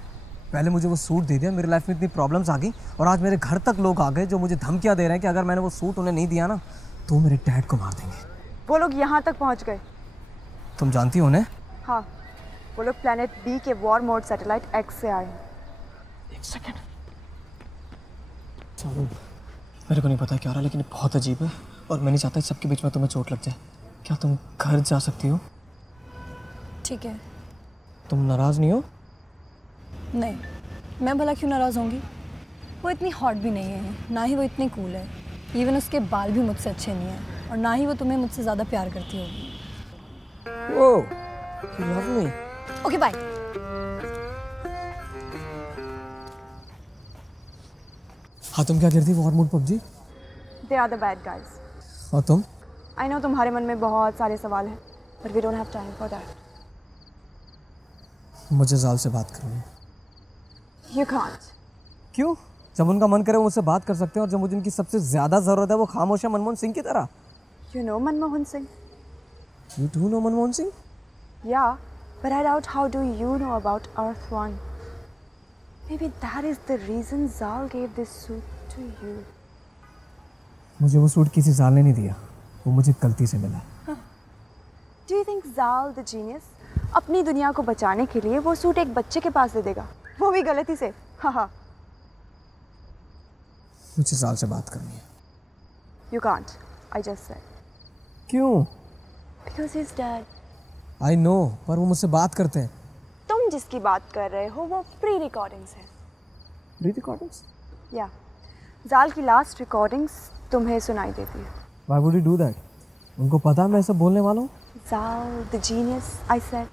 पहले मुझे वो सूट दे दिया, मेरी लाइफ में इतनी प्रॉब्लम्स आ गई, और आज मेरे घर तक लोग आ गए जो मुझे धमकियां दे रहे हैं कि अगर मैंने वो सूट उन्हें नहीं दिया ना तो मेरे डैड को मार देंगे। वो लोग यहाँ तक पहुँच गए। तुम जानती हो उन्हें? हाँ, वो लोग प्लेनेट बी के वॉर मोड सैटेलाइट एक्स से आए हैं। 1 सेकेंड। मेरे को नहीं पता क्या हो रहा, लेकिन ये बहुत अजीब है और मैं नहीं चाहता इस सबके बीच में तुम्हें चोट लग जाए। क्या तुम घर जा सकती हो? ठीक है। तुम नाराज नहीं हो? नहीं, मैं भला क्यों नाराज होंगी? वो इतनी हॉट भी नहीं है, ना ही वो इतनी कूल है। इवन उसके बाल भी मुझसे अच्छे नहीं हैं, और ना ही वो तुम्हें मुझसे ज़्यादा प्यार करती होगी। Oh, you love me. Okay bye. हाँ, तुम क्या करती war mode PUBG? They are the bad guys. और तुम? I know तुम्हारे मन में बहुत सारे सवाल हैं, but we don't have time for that. मुझे जाल से बात करनी है। You can't. क्यों? जब उनका मन करे वो मुझसे बात कर सकते हैं, और जब मुझे उनकी सबसे ज्यादा जरूरत है वो खामोश है, मनमोहन सिंह की तरह। You know Manmohan Singh? You do know Manmohan Singh? Yeah, but I doubt how do you know about Earth One. Maybe that is the reason Zal gave this suit to you. मुझे वो सूट किसी जाल ने नहीं दिया, वो मुझे गलती से मिला। Do you think Zal the genius अपनी दुनिया को बचाने के लिए वो सूट एक बच्चे के पास दे देगा, वो भी गलती से? हाँ। मुझे जाल से बात करनी है। You can't. I just said. क्यों? Because he's dead. I know, पर वो मुझसे बात करते हैं। तुम जिसकी बात कर रहे हो वो प्री रिकॉर्डिंग्स है। Pre recordings? या जाल की लास्ट रिकॉर्डिंग्स तुम्हें सुनाई देती है। Why would he do that? उनको पता मैं ऐसा बोलने वाला हूँ? Zal the genius, I said.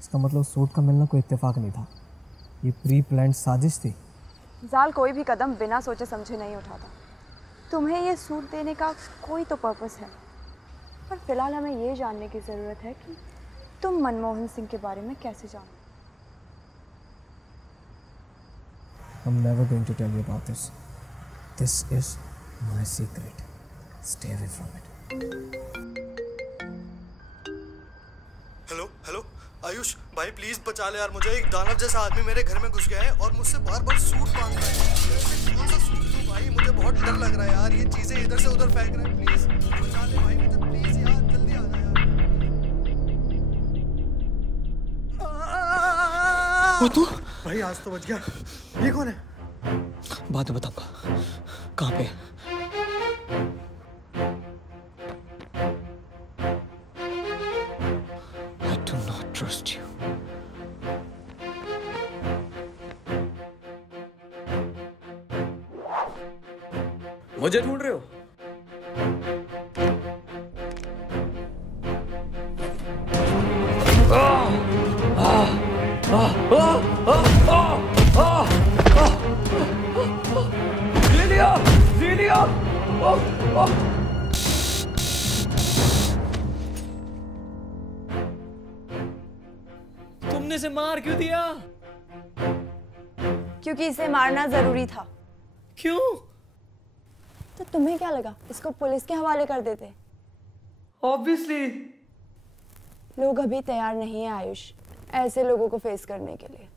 इसका मतलब सूट का मिलना कोई इत्तेफाक नहीं था, ये प्री प्लान्ड साजिश थी। जाल कोई भी कदम बिना सोचे समझे नहीं उठाता। तुम्हें ये सूट देने का कोई तो पर्पस है, पर फिलहाल हमें ये जानने की ज़रूरत है कि तुम मनमोहन सिंह के बारे में कैसे जानो। I'm never going to tell you about this. This is my secret. Stay away from it. Hello Ayush भाई प्लीज बचा ले यार मुझे। एक दानव जैसा आदमी मेरे घर में घुस गया है और मुझसे बार बार सूट मांग रहा है। कौन सा सूट दूं भाई? मुझे बहुत डर लग रहा है यार, ये चीजें इधर से उधर फेंक रहा है। प्लीज बचा ले भाई मुझे, प्लीज यार जल्दी आ जा यार। वो तू भाई आज तो बच गया। ये कौन है? बाद में बताऊंगा। कहाँ पे? I do not trust you. मुझे ढूंढ रहे हो? तुमने इसे मार क्यों दिया? क्योंकि इसे मारना जरूरी था। क्यों? तो तुम्हें क्या लगा इसको पुलिस के हवाले कर देते? Obviously. लोग अभी तैयार नहीं है आयुष ऐसे लोगों को फेस करने के लिए।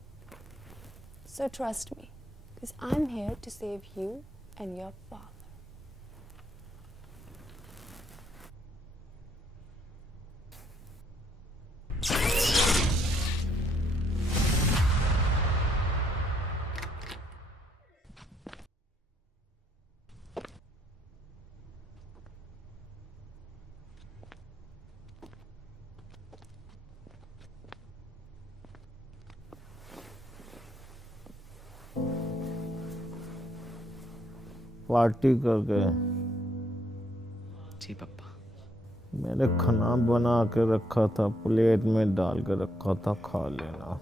So trust me, because I'm here to save you and your father. Party करके जी पापा। मैंने खाना बना के रखा था, प्लेट में डाल के रखा था, खा लेना।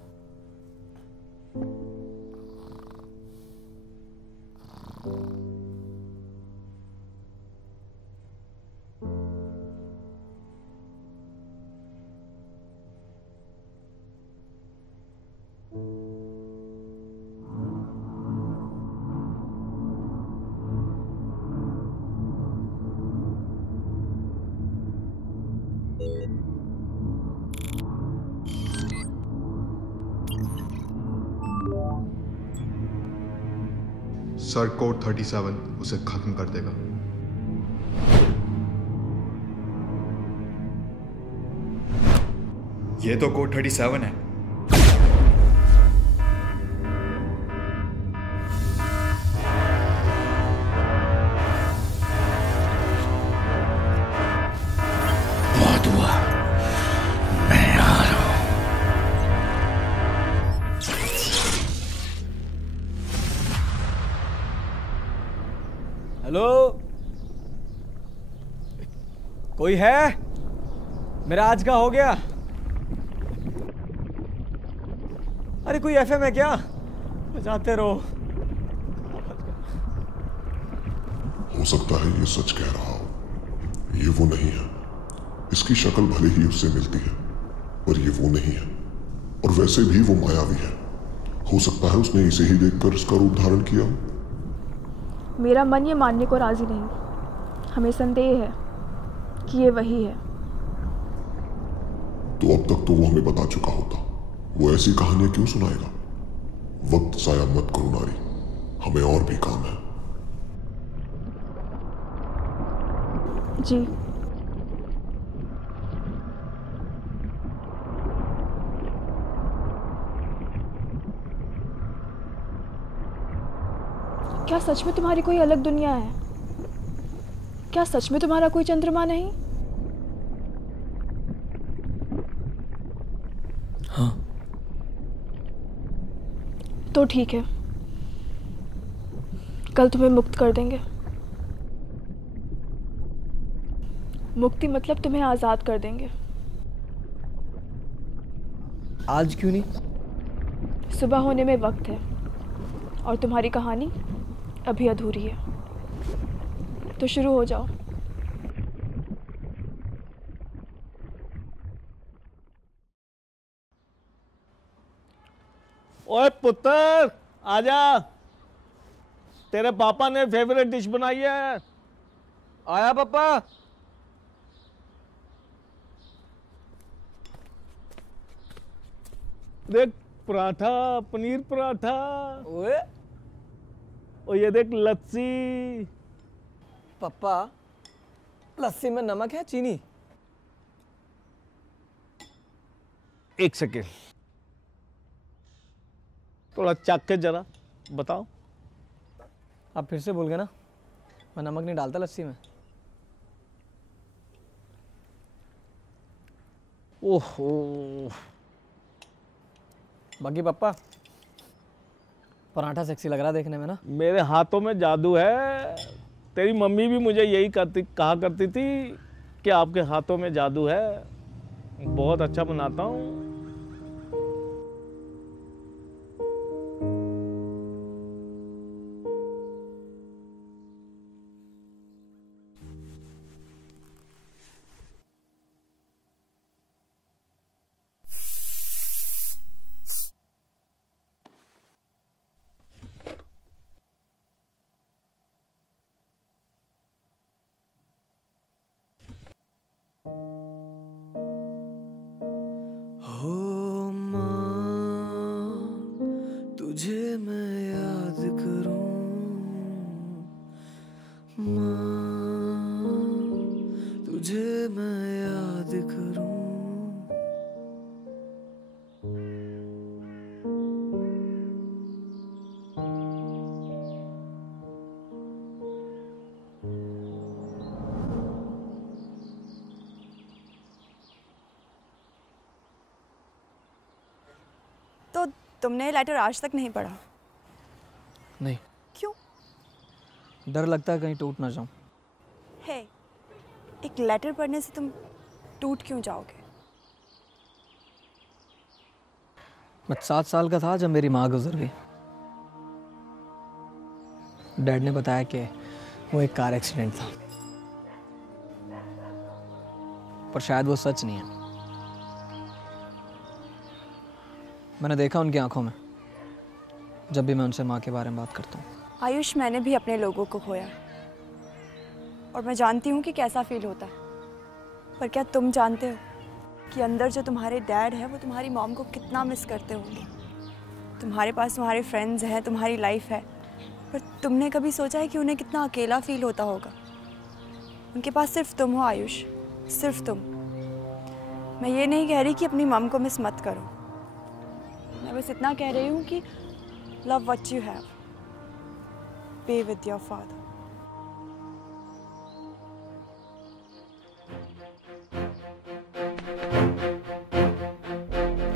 सर कोड 37 उसे खत्म कर देगा। ये तो कोड 37 है। हेलो, कोई है? मेरा आज का हो गया। अरे कोई एफएम है क्या? बजाते रहो। हो सकता है ये सच कह रहा हो, ये वो नहीं है। इसकी शक्ल भले ही उससे मिलती है पर ये वो नहीं है, और वैसे भी वो मायावी है। हो सकता है उसने इसे ही देखकर इसका रूप धारण किया। मेरा मन ये मानने को राजी नहीं। हमें संदेह है कि ये वही है। तो अब तक तो वो हमें बता चुका होता। वो ऐसी कहानियां क्यों सुनाएगा? वक्त जाया मत करो नारी, हमें और भी काम है। जी क्या सच में तुम्हारी कोई अलग दुनिया है? क्या सच में तुम्हारा कोई चंद्रमा नहीं? हाँ। तो ठीक है, कल तुम्हें मुक्त कर देंगे। मुक्ति मतलब तुम्हें आज़ाद कर देंगे। आज क्यों नहीं? सुबह होने में वक्त है और तुम्हारी कहानी अभी अधूरी है, तो शुरू हो जाओ। ओए पुत्र, आजा, तेरे पापा ने फेवरेट डिश बनाई है। आया पापा। देख पराठा, पनीर पराठा। ओए और ये देख लस्सी। पापा, लस्सी में नमक है चीनी? एक सेकेंड, थोड़ा चख के जरा बताओ। आप फिर से बोल गए ना, मैं नमक नहीं डालता लस्सी में। ओहो। बाकी पापा, पराठा सेक्सी लग रहा देखने में ना। मेरे हाथों में जादू है। तेरी मम्मी भी मुझे यही कहा करती थी कि आपके हाथों में जादू है। बहुत अच्छा बनाता हूँ। तुझे मैं याद करूं माँ, तुझे मैं याद करूं। तो तुमने लेटर आज तक नहीं पढ़ा? नहीं। क्यों? डर लगता है कहीं टूट ना जाऊं। है, एक लेटर पढ़ने से तुम टूट क्यों जाओगे? मैं 7 साल का था जब मेरी माँ गुजर गई। डैड ने बताया कि वो एक कार एक्सीडेंट था, पर शायद वो सच नहीं है। मैंने देखा उनकी आंखों में जब भी मैं उनसे माँ के बारे में बात करता हूँ। आयुष, मैंने भी अपने लोगों को खोया और मैं जानती हूँ कि कैसा फील होता है। पर क्या तुम जानते हो कि अंदर जो तुम्हारे डैड है वो तुम्हारी मॉम को कितना मिस करते होंगे? तुम्हारे पास तुम्हारे फ्रेंड्स हैं, तुम्हारी लाइफ है, पर तुमने कभी सोचा है कि उन्हें कितना अकेला फील होता होगा? उनके पास सिर्फ तुम हो आयुष, सिर्फ तुम। मैं ये नहीं कह रही कि अपनी मॉम को मिस मत करो, मैं बस इतना कह रही हूँ कि love what you have, be with your father.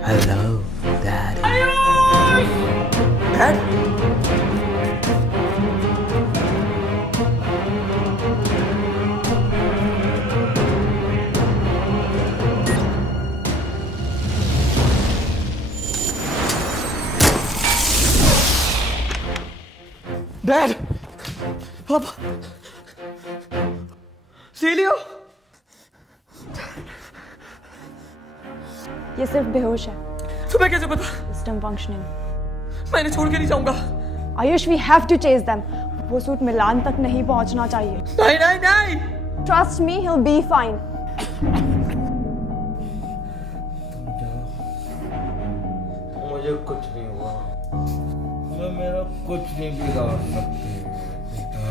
Hello, Daddy. Dad? Dad, पापा, सीलियो, ये सिर्फ बेहोश है। तुम्हें कैसे पता? System functioning. मैंने छोड़ के नहीं जाऊंगा। Ayush, we have to chase them. वो सूट मिलान तक नहीं पहुंचना चाहिए। नहीं नहीं नहीं। Trust me, he'll be fine. मुझे कुछ नहीं हुआ। मैं मेरा कुछ नहीं बिगाड़ सकते बेटा।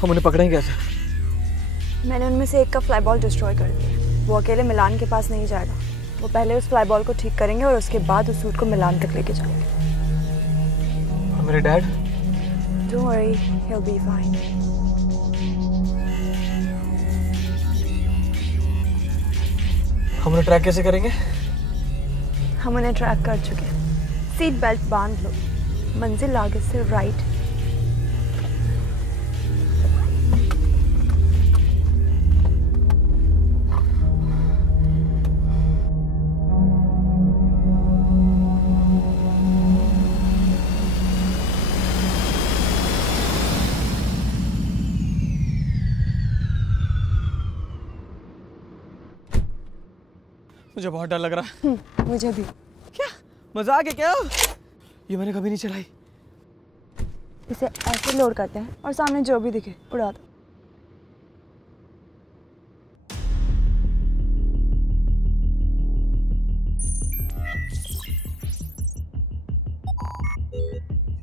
हम उन्हें पकड़ेंगे कैसे? मैंने उनमें से एक का फ्लाई बॉल डिस्ट्रॉय कर दिया। वो अकेले मिलान के पास नहीं जाएगा। वो पहले उस फ्लाई बॉल को ठीक करेंगे और उसके बाद उस सूट को मिलान तक लेके जाएंगे। और मेरे dad? Don't worry, he'll be fine. हम उन्हें ट्रैक कैसे करेंगे? हम उन्हें ट्रैक कर चुके हैं। सीट बेल्ट बांध लो। मंजिल आगे से राइट। मुझे बहुत डर लग रहा है। मुझे भी। क्या मजाक है क्या? ये मैंने कभी नहीं चलाई। इसे ऐसे लोड करते हैं और सामने जो भी दिखे उड़ा दो।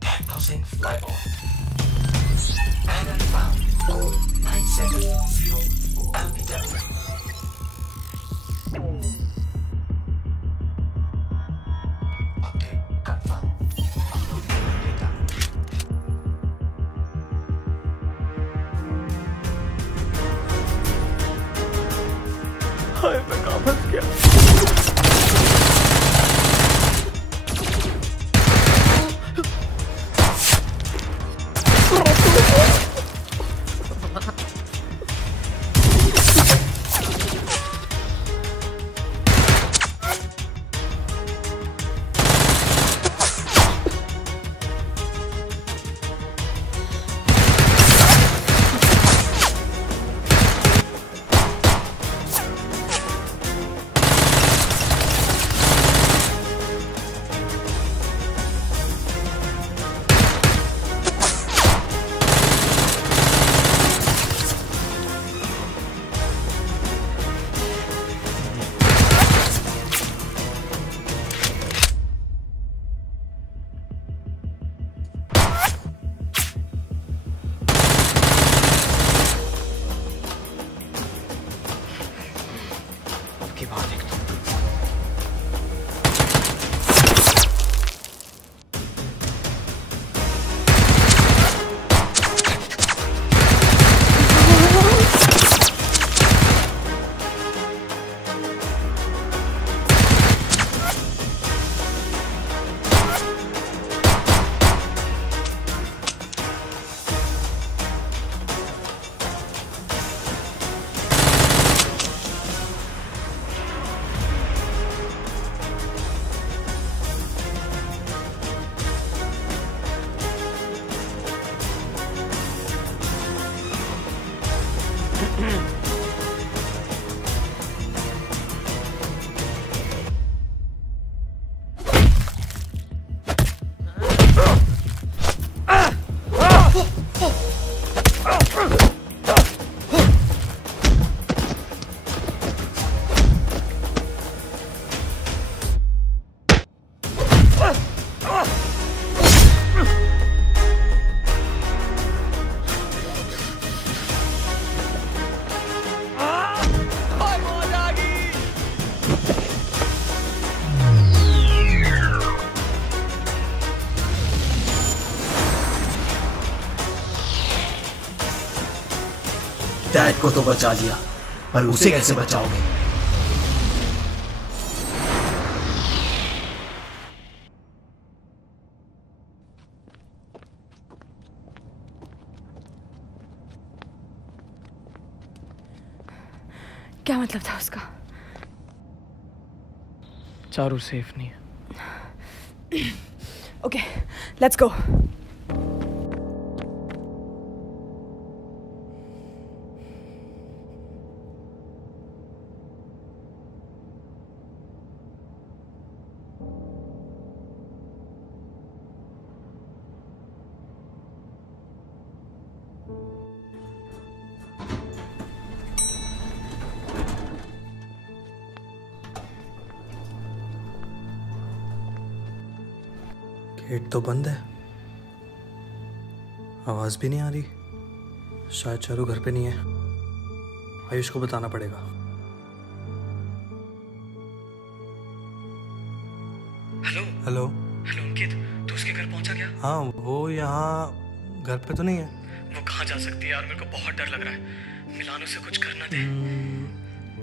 Diagnosing flyball. Payload found. 970 LPW. हाय मैं कहाँ फंस गया? डैड को तो बचा लिया, पर उसे कैसे बचाओगे? क्या मतलब था उसका? चारू सेफ नहीं है। Okay, let's go. गेट तो बंद है, आवाज भी नहीं आ रही। शायद चारू घर पे नहीं है। आयुष को बताना पड़ेगा। हेलो हेलो हेलो अंकित, तू उसके घर पहुंचा क्या? हाँ, वो यहाँ घर पे तो नहीं है। वो कहाँ जा सकती है यार, मेरे को बहुत डर लग रहा है। मिलानो से कुछ करना दे।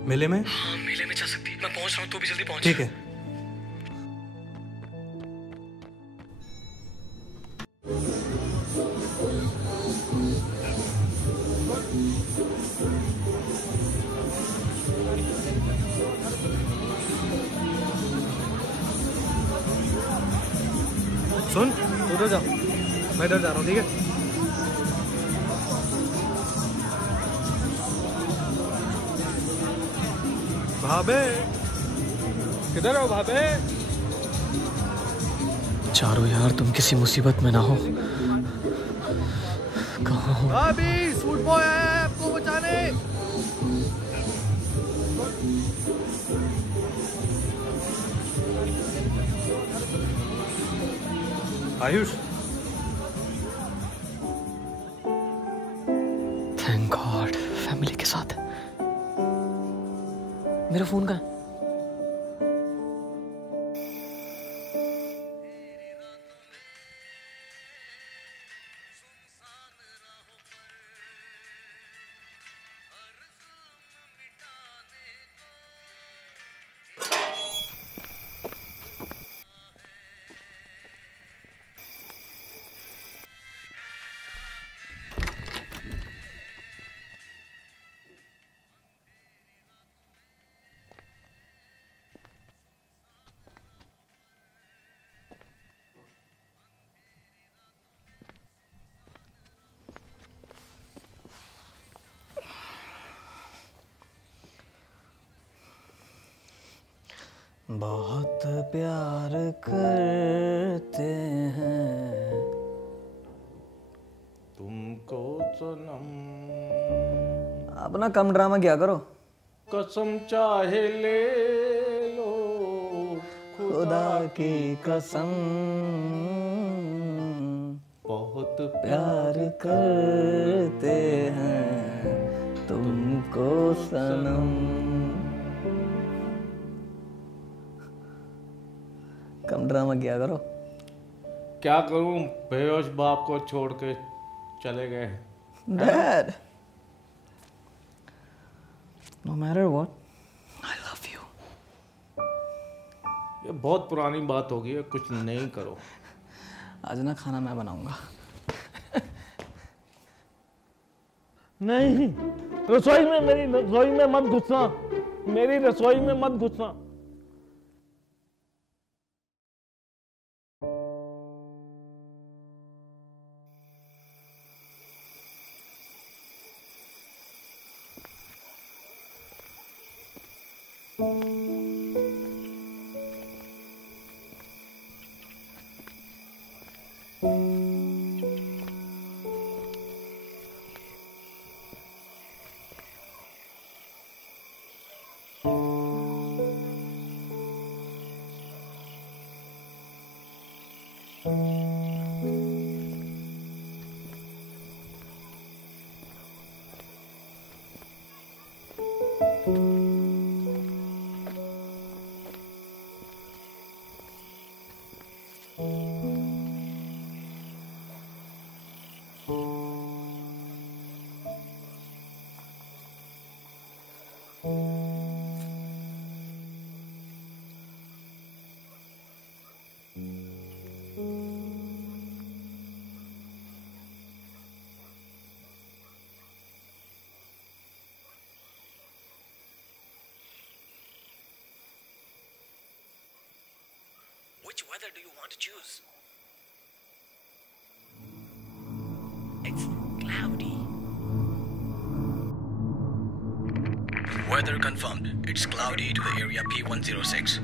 मेले में? हाँ मेले में जा सकती है। मैं पहुंच रहा हूँ, तू भी जल्दी पहुंच। ठीक है। सुन, उधर जाओ, मैं इधर जा रहा हूँ, ठीक है? भाभे, किधर हो भाभे? चारू यार, तुम किसी मुसीबत में ना हो। कहाँ हो? भाभी, सूट बॉय आया है आपको बचाने। आयुष, थैंक गॉड फैमिली के साथ। मेरा फोन कहाँ है? बहुत प्यार करते हैं तुमको सनम। अपना कम ड्रामा क्या करो। कसम चाहे ले लो खुदा की कसम, बहुत प्यार करते हैं तुमको सनम। कम ड्रामा किया करो। क्या करूं, बेहोश बाप को छोड़ के चले गए। Dad, no matter what, I love you. ये बहुत पुरानी बात हो गई है, कुछ नहीं करो। आज ना खाना मैं बनाऊंगा। नहीं, रसोई में, मेरी रसोई में मत घुसना, मेरी रसोई में मत घुसना। which weather do you want to choose? It's cloudy. Weather confirmed. It's cloudy to the area P106.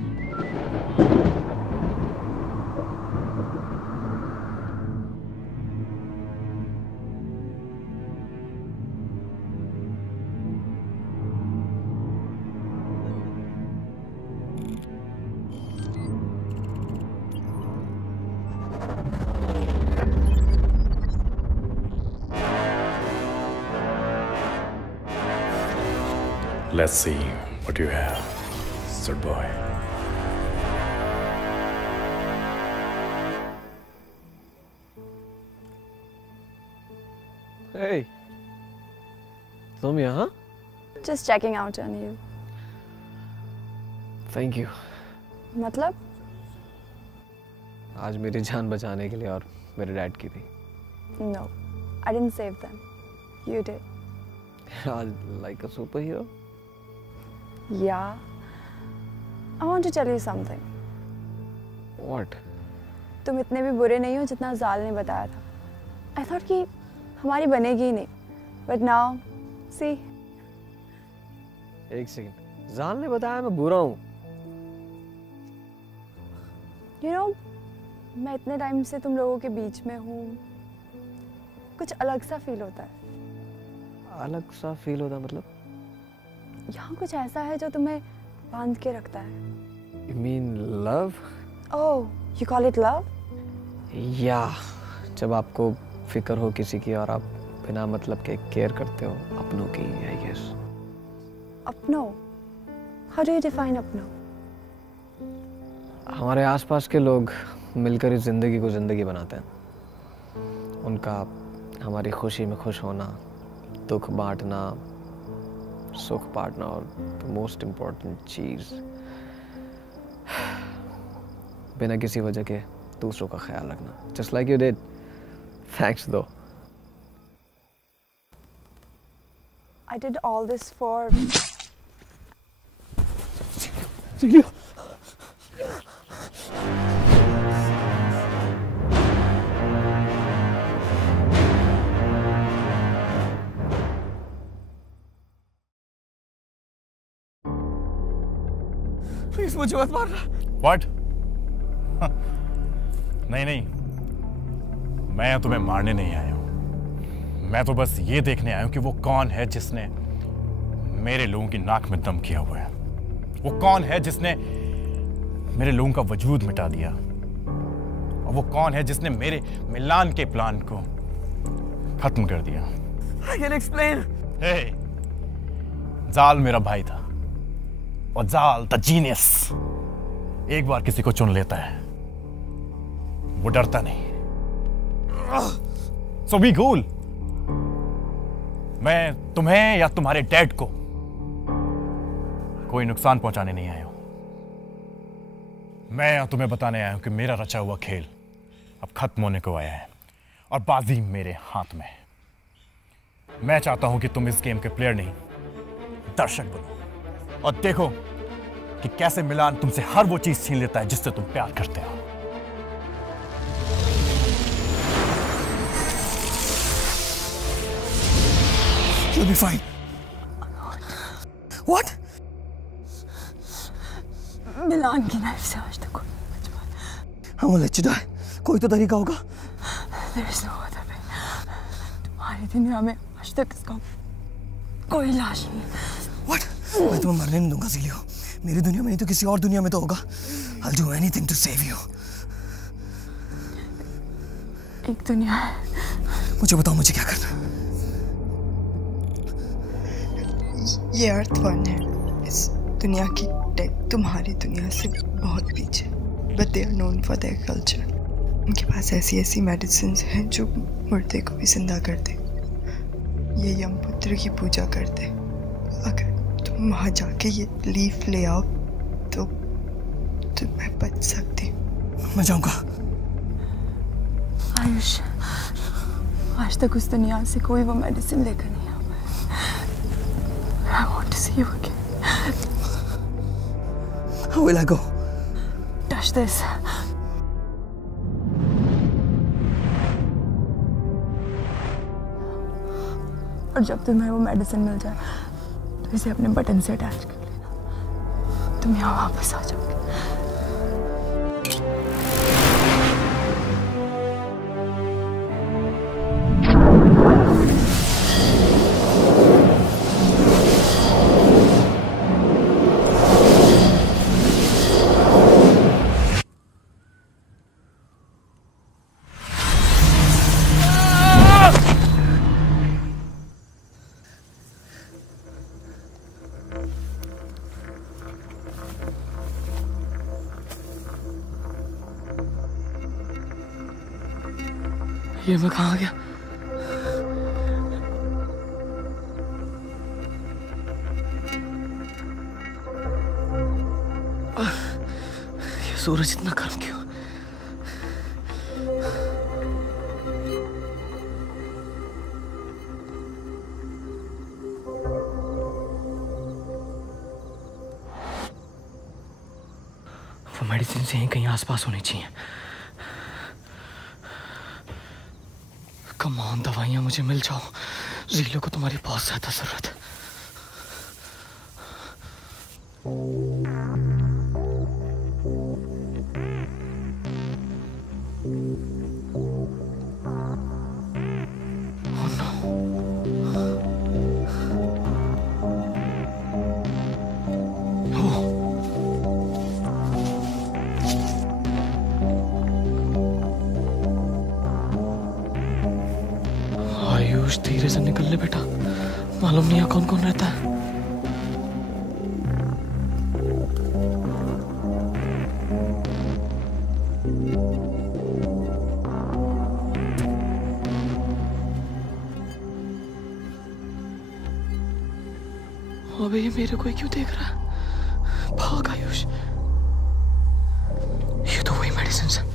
Let's see what you have, sir boy. Hey, तुम यहाँ? Just checking out on you. Thank you. मतलब? आज मेरी जान बचाने के लिए और मेरे डैड की भी. No, I didn't save them. You did. Like a superhero? Yeah. I want to tell you something. What? तुम इतने भी बुरे नहीं हो जितना जाल ने बताया था. I thought कि हमारी बनेगी ही नहीं. But now, see. एक सेकंड. जाल ने बताया मैं बुरा हूँ. You know, मैं इतने टाइम से तुम लोगों के बीच में हूँ. कुछ अलग सा फील होता है. अलग सा फील होता मतलब? यहाँ कुछ ऐसा है जो तुम्हें बांध के रखता है. You mean love? Oh, you call it love? Yeah. जब आपको फिक्र हो किसी की और आप बिना मतलब के केयर करते हो अपनों की, I guess. अपनों? How do you define अपनों? हमारे आसपास के लोग मिलकर इस जिंदगी को जिंदगी बनाते हैं. उनका हमारी खुशी में खुश होना, दुख बांटना, सुख बांटना और मोस्ट इम्पोर्टेंट चीज बिना किसी वजह के दूसरों का ख्याल रखना. Just like you did. Thanks though. I did all this for. Silio. Please मुझे मत मारना. What? नहीं नहीं, मैं तुम्हें मारने नहीं आया हूं. मैं तो बस ये देखने आया हूं कि वो कौन है जिसने मेरे लोगों की नाक में दम किया हुआ है. वो कौन है जिसने मेरे लोगों का वजूद मिटा दिया. और वो कौन है जिसने मेरे मिलान के प्लान को खत्म कर दिया. I can explain. Hey, जाल मेरा भाई था. और जाल द जीनियस एक बार किसी को चुन लेता है, वो डरता नहीं. So be cool. मैं तुम्हें या तुम्हारे डैड को कोई नुकसान पहुंचाने नहीं आया हूं. मैं यहाँ तुम्हें बताने आया हूं कि मेरा रचा हुआ खेल अब खत्म होने को आया है और बाजी मेरे हाथ में है. मैं चाहता हूं कि तुम इस गेम के प्लेयर नहीं, दर्शक बनो और देखो कि कैसे मिलान तुमसे हर वो चीज छीन लेता है जिससे तुम प्यार करते हो. You'll be fine. What? मिलान की नाइफ से आज तक कोई बच पाया. I won't let you die. कोई तो तरीका होगा. There is no other way. तुम्हारी दुनिया में आज तक इसका कोई लाश नहीं. What? मैं तुम्हें मरने नहीं दूंगा सिलियो. मेरी दुनिया में नहीं तो किसी और दुनिया में तो होगा. I'll do anything to save you. एक दुनिया है. मुझे बताओ मुझे क्या करना है. ये अर्थ वन है. इस दुनिया की टेक तुम्हारी दुनिया से बहुत पीछे. But they are known for their culture. उनके पास ऐसी ऐसी मेडिसिन हैं जो मुर्दे को भी जिंदा कर दे. ये यमपुत्र की पूजा करते. अगर तुम वहाँ जाके ये लीफ ले आओ तो मैं बच सकती. मैं जाऊंगा. आयुष, आज तक उस दुनिया से कोई वो मेडिसिन लेकर नहीं आ पाया. I want to see you again. How will I go? Touch this. और जब तुम्हें वो मेडिसिन मिल जाए तो इसे अपने बटन से अटैच कर लेना। तुम यहाँ वापस आ जाओगे। ये मैं कहाँ आ गया? ये सूरज इतना गर्म क्यों? वो मेडिसिन से कहीं आसपास होनी चाहिए। कमान दवाइयाँ मुझे मिल जाओ। ज़ीलो को तुम्हारी बहुत ज़्यादा ज़रूरत है। आयुष धीरे से निकल ले बेटा, मालूम नहीं कौन कौन रहता है। अबे ये मेरे को क्यों देख रहा है? भाग आयुष, ये तो वही मेडिसिन है।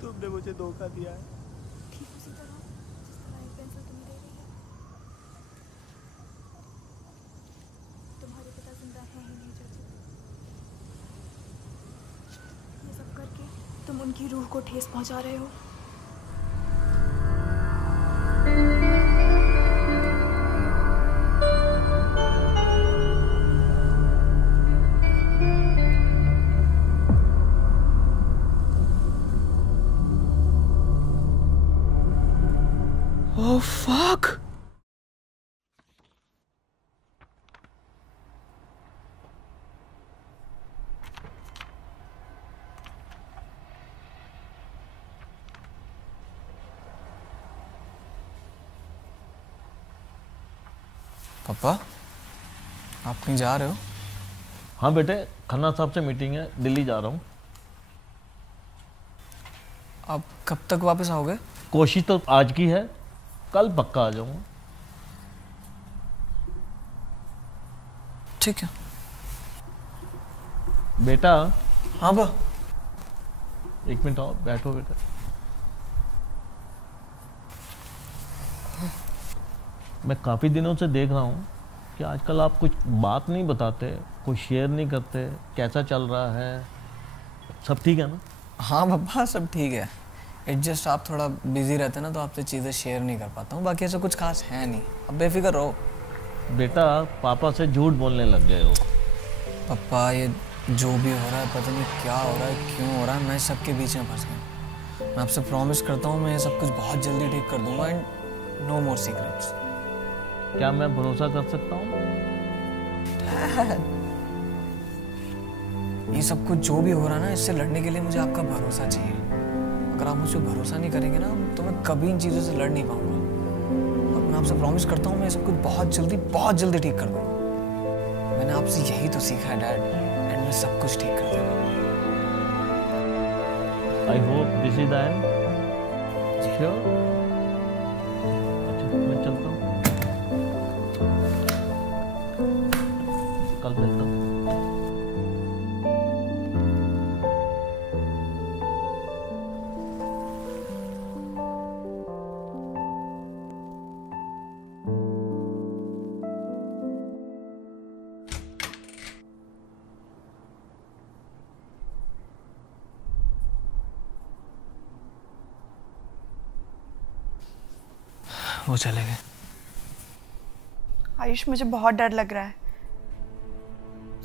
तुमने मुझे धोखा दिया है। ठीक उसी तरह जिस तरह एक पेंसिल तुम्हें दे रही है। तुम्हारे पिता जिंदा हैं ही नहीं चाची। ये सब करके तुम उनकी रूह को ठेस पहुंचा रहे हो। Oh fuck! पापा, आप कहीं जा रहे हो? हाँ बेटे, खन्ना साहब से मीटिंग है, दिल्ली जा रहा हूँ। आप कब तक वापस आओगे? कोशिश तो आज की है, कल पक्का आ जाऊंगा। ठीक है बेटा। हाँ बा। एक मिनट आओ, बैठो बेटा। मैं काफ़ी दिनों से देख रहा हूँ कि आजकल आप कुछ बात नहीं बताते, कुछ शेयर नहीं करते, कैसा चल रहा है? सब ठीक है ना? हाँ पापा, सब ठीक है। इट जस्ट आप थोड़ा बिजी रहते ना, तो आपसे चीज़ें शेयर नहीं कर पाता हूँ। बाकी ऐसा कुछ खास है नहीं, अब बेफिक्र रहो। बेटा, पापा से झूठ बोलने लग गए हो। पापा, ये जो भी हो रहा है, पता नहीं क्या हो रहा है, क्यों हो रहा है, मैं सबके बीच में फंस गया। मैं आपसे प्रॉमिस करता हूँ, मैं ये सब कुछ बहुत जल्दी ठीक कर दूंगा एंड नो मोर सीक्रेट्स। क्या मैं भरोसा कर सकता हूँ? ये सब कुछ जो भी हो रहा है ना, इससे लड़ने के लिए मुझे आपका भरोसा चाहिए। अगर आप मुझ पर भरोसा नहीं करेंगे ना तो मैं कभी इन चीज़ों से लड़ नहीं पाऊंगा। और मैं आपसे प्रॉमिस करता हूँ मैं सब कुछ बहुत जल्दी ठीक कर दूंगा। मैंने आपसे यही तो सीखा है डैड, एंड मैं सब कुछ ठीक कर दूंगा। I hope this is the end. Sure. अच्छा मैं चलता हूँ, कल मिलता हूँ। वो चले गए। आयुष मुझे बहुत डर लग रहा है।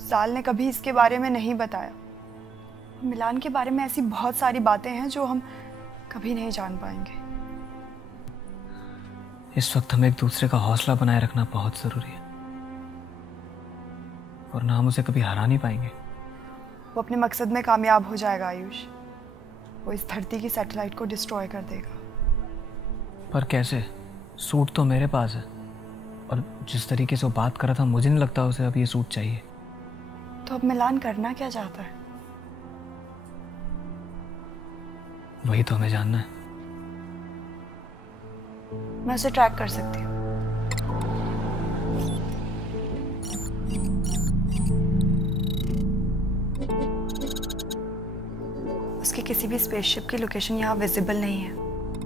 साल ने कभी इसके बारे में नहीं बताया। मिलान के बारे में ऐसी बहुत सारी बातें हैं जो हम कभी नहीं जान पाएंगे। इस वक्त हमें एक दूसरे का हौसला बनाए रखना बहुत जरूरी है, और ना हम उसे कभी हरा नहीं पाएंगे। वो अपने मकसद में कामयाब हो जाएगा आयुष। वो इस धरती की सैटेलाइट को डिस्ट्रॉय कर देगा। पर कैसे? सूट तो मेरे पास है, और जिस तरीके से वो बात कर रहा था मुझे नहीं लगता उसे अब ये सूट चाहिए। तो अब मिलान करना क्या चाहता है? वही तो हमें जानना है। मैं उसे ट्रैक कर सकती हूँ। उसकी किसी भी स्पेसशिप की लोकेशन यहाँ विजिबल नहीं है।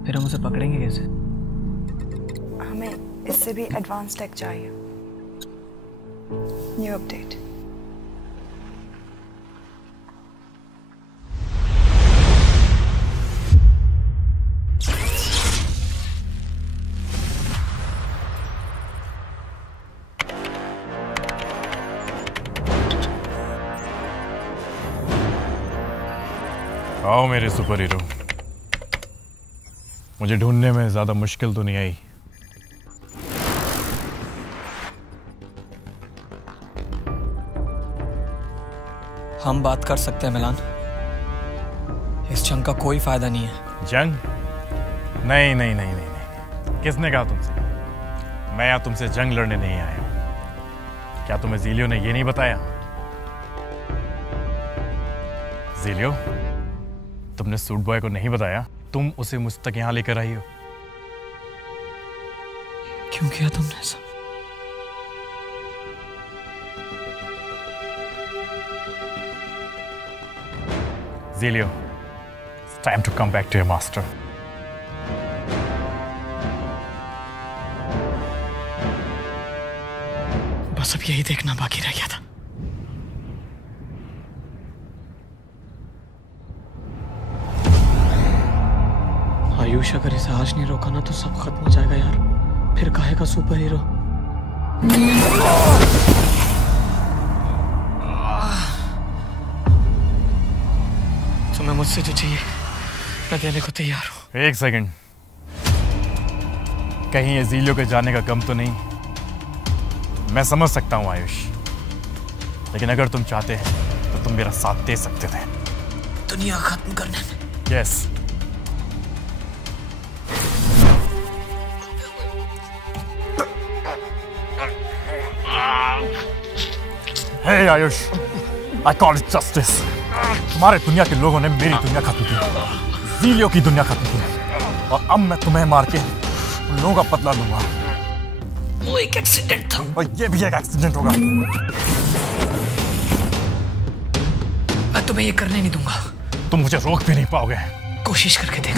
फिर हम उसे पकड़ेंगे कैसे? हमें इससे भी एडवांस टेक चाहिए। New update. आओ मेरे सुपर हीरो। मुझे ढूंढने में ज्यादा मुश्किल तो नहीं आई। हम बात कर सकते हैं मिलान। इस जंग का कोई फायदा नहीं है। जंग? नहीं नहीं नहीं नहीं नहीं। किसने कहा तुमसे? मैं यहाँ तुमसे जंग लड़ने नहीं आया हूं। क्या तुम्हें ज़ीलियो ने ये नहीं बताया? ज़ीलियो, तुमने सूट बॉय को नहीं बताया तुम उसे मुझ तक यहाँ लेकर आई हो? क्यों किया तुमने ऐसा? Zelio, it's time to come back to your master. बस अब यही देखना बाकी रह गया था। आयुष अगर इसे आज नहीं रोका ना तो सब खत्म हो जाएगा यार। फिर काहे का सुपर हीरो? तुम्हें मुझसे जो चाहिए मैं देने को तैयार हूँ। एक सेकंड, कहीं ये ज़ीलियो के जाने का गम तो नहीं? मैं समझ सकता हूँ आयुष, लेकिन अगर तुम चाहते हैं तो तुम मेरा साथ दे सकते थे दुनिया खत्म करने में। Yes. Hey Ayush, I call it justice. तुम्हारे दुनिया के लोगों ने मेरी दुनिया खत्म की, ज़ीलियो की दुनिया खत्म की, और अब मैं तुम्हें मार के उन लोगों का बदला लूंगा। वो एक एक्सीडेंट था, और ये भी एक एक्सीडेंट होगा। मैं तुम्हें ये करने नहीं दूंगा। तुम मुझे रोक भी नहीं पाओगे। कोशिश करके देख।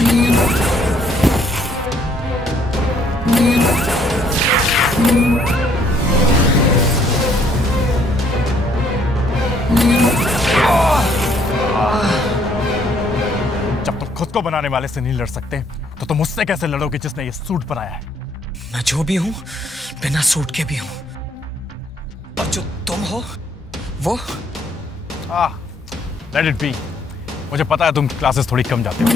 जब तुम खुद को बनाने वाले से नहीं लड़ सकते तो तुम उससे कैसे लड़ोगे जिसने ये सूट बनाया है? मैं जो भी हूं बिना सूट के भी हूं, और जो तुम हो वो लेट इट बी। मुझे पता है तुम क्लासेस थोड़ी कम जाते हो।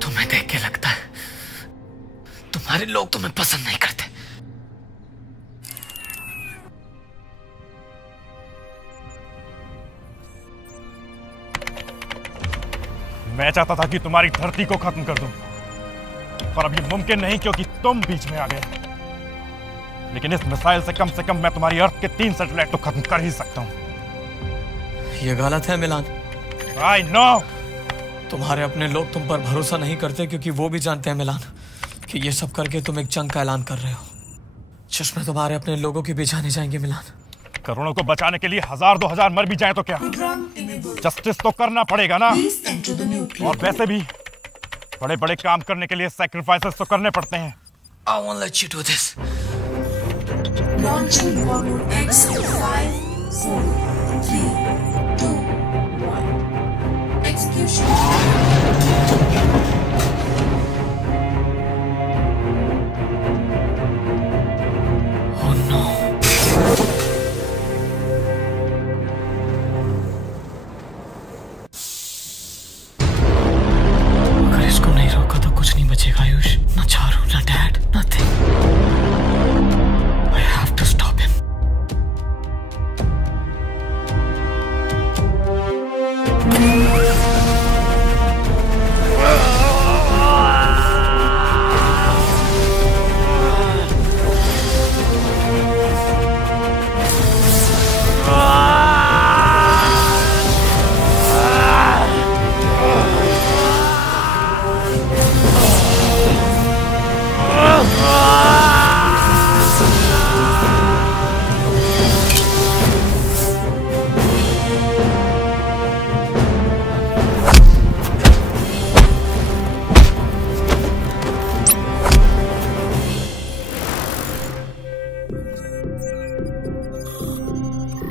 तुम्हें देख के लगता तुम्हारे लोग तुम्हें पसंद नहीं करते। मैं चाहता था कि तुम्हारी धरती को खत्म कर दूं, पर अब ये मुमकिन नहीं क्योंकि तुम बीच में आ गए। लेकिन इस मिसाइल से कम मैं तुम्हारी अर्थ के 3 सैटेलाइट तो खत्म कर ही सकता हूं। ये गलत है मिलान। I know। तुम्हारे अपने लोग तुम पर भरोसा नहीं करते क्योंकि वो भी जानते हैं मिलान कि ये सब करके तुम एक जंग का ऐलान कर रहे हो जिसमें तुम्हारे अपने लोगों की भी जाने जाएंगे। मिलान, करोड़ों को बचाने के लिए 1000-2000 मर भी जाए तो क्या, जस्टिस तो करना पड़ेगा ना। और वैसे भी बड़े बड़े काम करने के लिए सैक्रिफाइसेस तो करने पड़ते हैं। I won't let you do this. Launching Warlord X 5, 4, 3, 2, 1. Execution. Oh no. अगर इसको नहीं रोका तो कुछ नहीं बचेगा आयुष। ना चारू, ना dad, nothing. I have to stop him.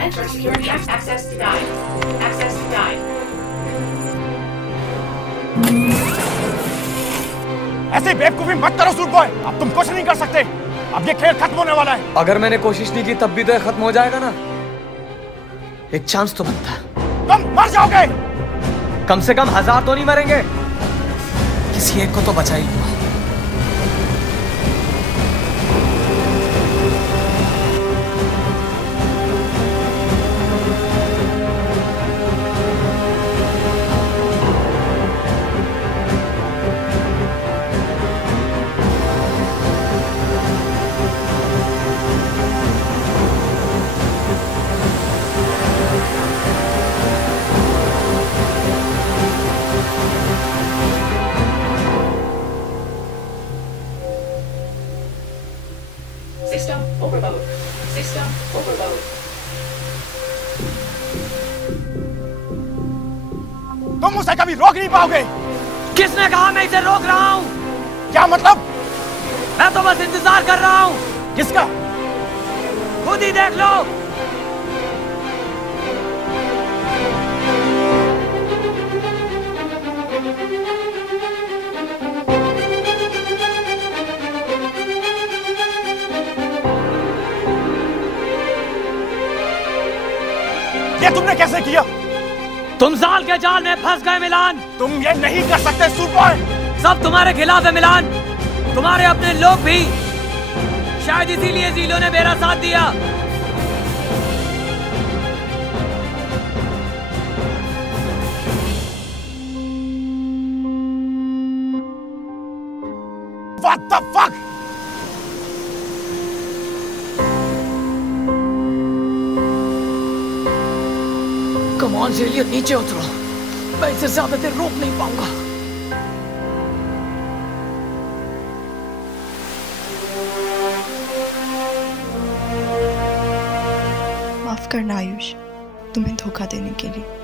Enter security access denied. Access denied. ऐसे बेवकूफी मत करो सूट बॉय, अब तुम कुछ नहीं कर सकते। अब ये खेल खत्म होने वाला है। अगर मैंने कोशिश नहीं की तब भी तो ये खत्म हो जाएगा ना। एक चांस तो बनता है। तुम मर जाओगे। कम से कम 1000 तो नहीं मरेंगे, किसी एक को तो बचा ही लूंगा। System overload. System overload. तुम उसे कभी रोक नहीं पाओगे। किसने कहा मैं इसे रोक रहा हूँ? क्या मतलब? मैं तो बस इंतजार कर रहा हूँ। किसका? खुद ही देख लो। ये तुमने कैसे किया? तुम जाल के जाल में फंस गए मिलान। तुम ये नहीं कर सकते सूट बॉय। सब तुम्हारे खिलाफ है मिलान, तुम्हारे अपने लोग भी। शायद इसीलिए जीलो ने मेरा साथ दिया। What the fuck? Come on जेलियो, नीचे उतरो। मैं इसे ज्यादा देर रोक नहीं पाऊंगा। माफ करना आयुष, तुम्हें धोखा देने के लिए।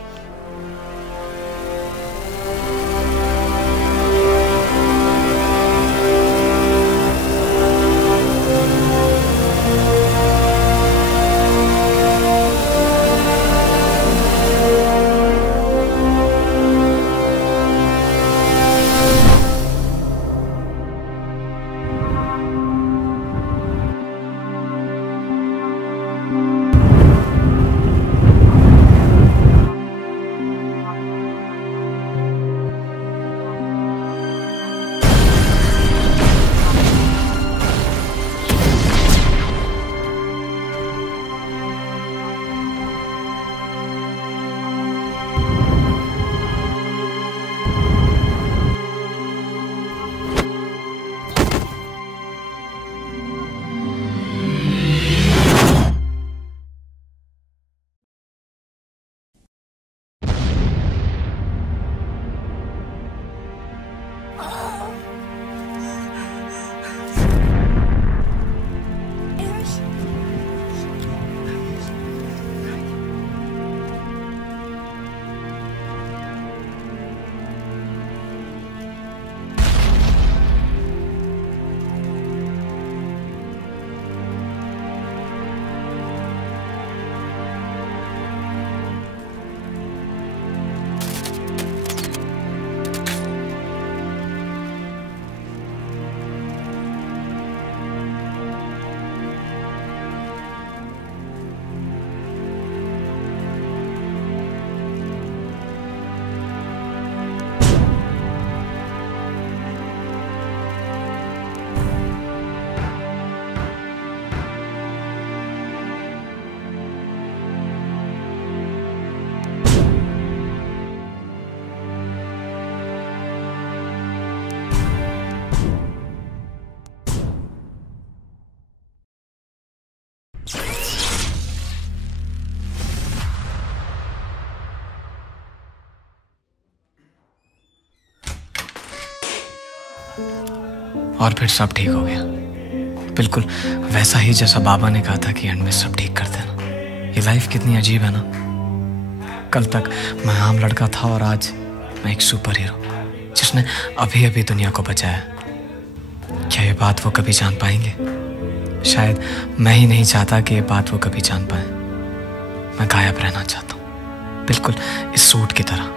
और फिर सब ठीक हो गया, बिल्कुल वैसा ही जैसा बाबा ने कहा था कि एंड में सब ठीक कर देना। ये लाइफ कितनी अजीब है ना। कल तक मैं आम लड़का था और आज मैं एक सुपर हीरो जिसने अभी अभी दुनिया को बचाया। क्या ये बात वो कभी जान पाएंगे? शायद मैं ही नहीं चाहता कि ये बात वो कभी जान पाए। मैं गायब रहना चाहता हूँ, बिल्कुल इस सूट की तरह,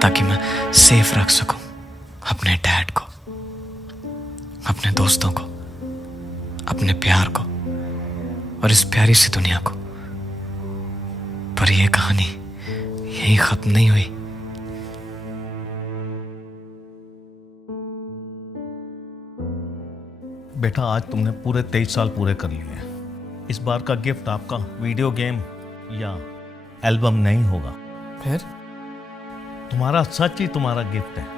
ताकि मैं सेफ रख सकूं अपने डैड को, अपने दोस्तों को, अपने प्यार को और इस प्यारी सी दुनिया को। पर यह कहानी यहीं खत्म नहीं हुई। बेटा, आज तुमने पूरे 23 साल पूरे कर लिए। इस बार का गिफ्ट आपका वीडियो गेम या एल्बम नहीं होगा। फिर तुम्हारा सच ही तुम्हारा गिफ्ट है।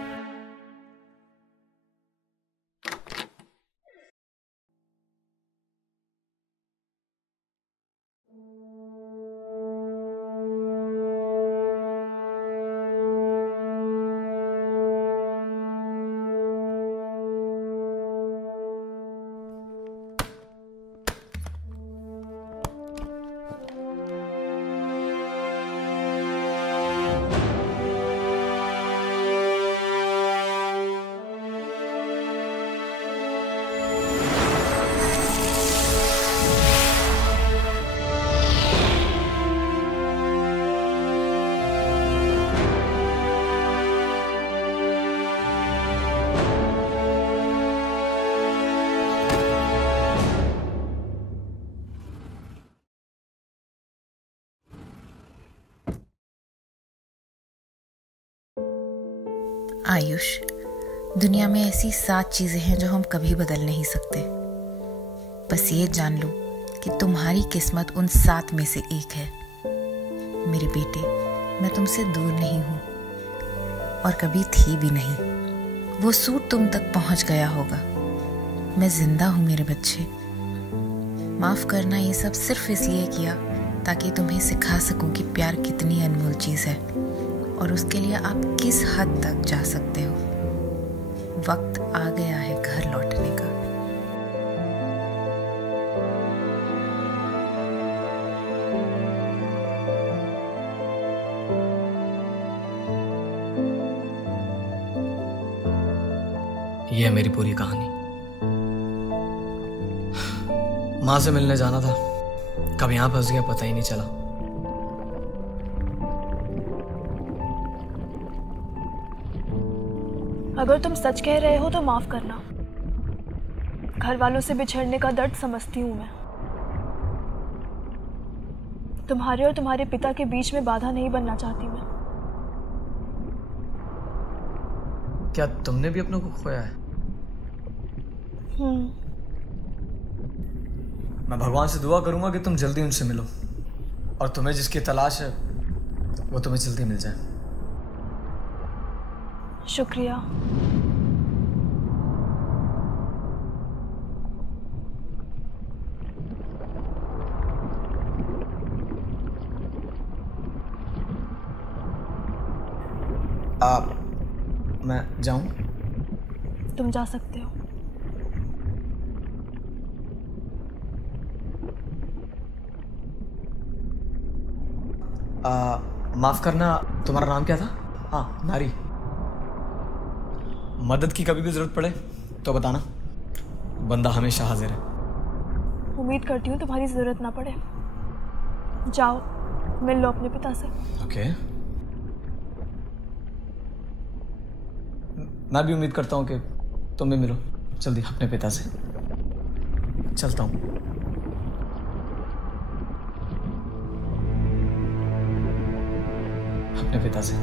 आयुष, दुनिया में ऐसी 7 चीजें हैं जो हम कभी बदल नहीं सकते। बस ये जान लो कि तुम्हारी किस्मत उन 7 में से एक है। मेरे बेटे, मैं तुमसे दूर नहीं हूँ और कभी थी भी नहीं। वो सूट तुम तक पहुँच गया होगा। मैं जिंदा हूँ मेरे बच्चे। माफ करना, ये सब सिर्फ इसलिए किया ताकि तुम्हें सिखा सकूं कि प्यार कितनी अनमोल चीज़ है और उसके लिए आप किस हद तक जा सकते हो। वक्त आ गया है घर लौटने का। ये है मेरी पूरी कहानी। माँ से मिलने जाना था, कब यहां फंस गया पता ही नहीं चला। अगर तुम सच कह रहे हो तो माफ करना। घर वालों से बिछड़ने का दर्द समझती हूँ मैं। तुम्हारे और तुम्हारे पिता के बीच में बाधा नहीं बनना चाहती मैं। क्या तुमने भी अपनों को खोया है? मैं भगवान से दुआ करूंगा कि तुम जल्दी उनसे मिलो और तुम्हें जिसकी तलाश है वो तुम्हें जल्दी मिल जाए। शुक्रिया। मैं जाऊं? तुम जा सकते हो। माफ करना, तुम्हारा नाम क्या था? हाँ, नारी। मदद की कभी भी जरूरत पड़े तो बताना, बंदा हमेशा हाजिर है। उम्मीद करती हूँ तुम्हारी जरूरत ना पड़े। जाओ, मिल लो अपने पिता से। ओके। मैं भी उम्मीद करता हूँ कि तुम भी मिलो जल्दी अपने पिता से। चलता हूँ। अपने पिता से।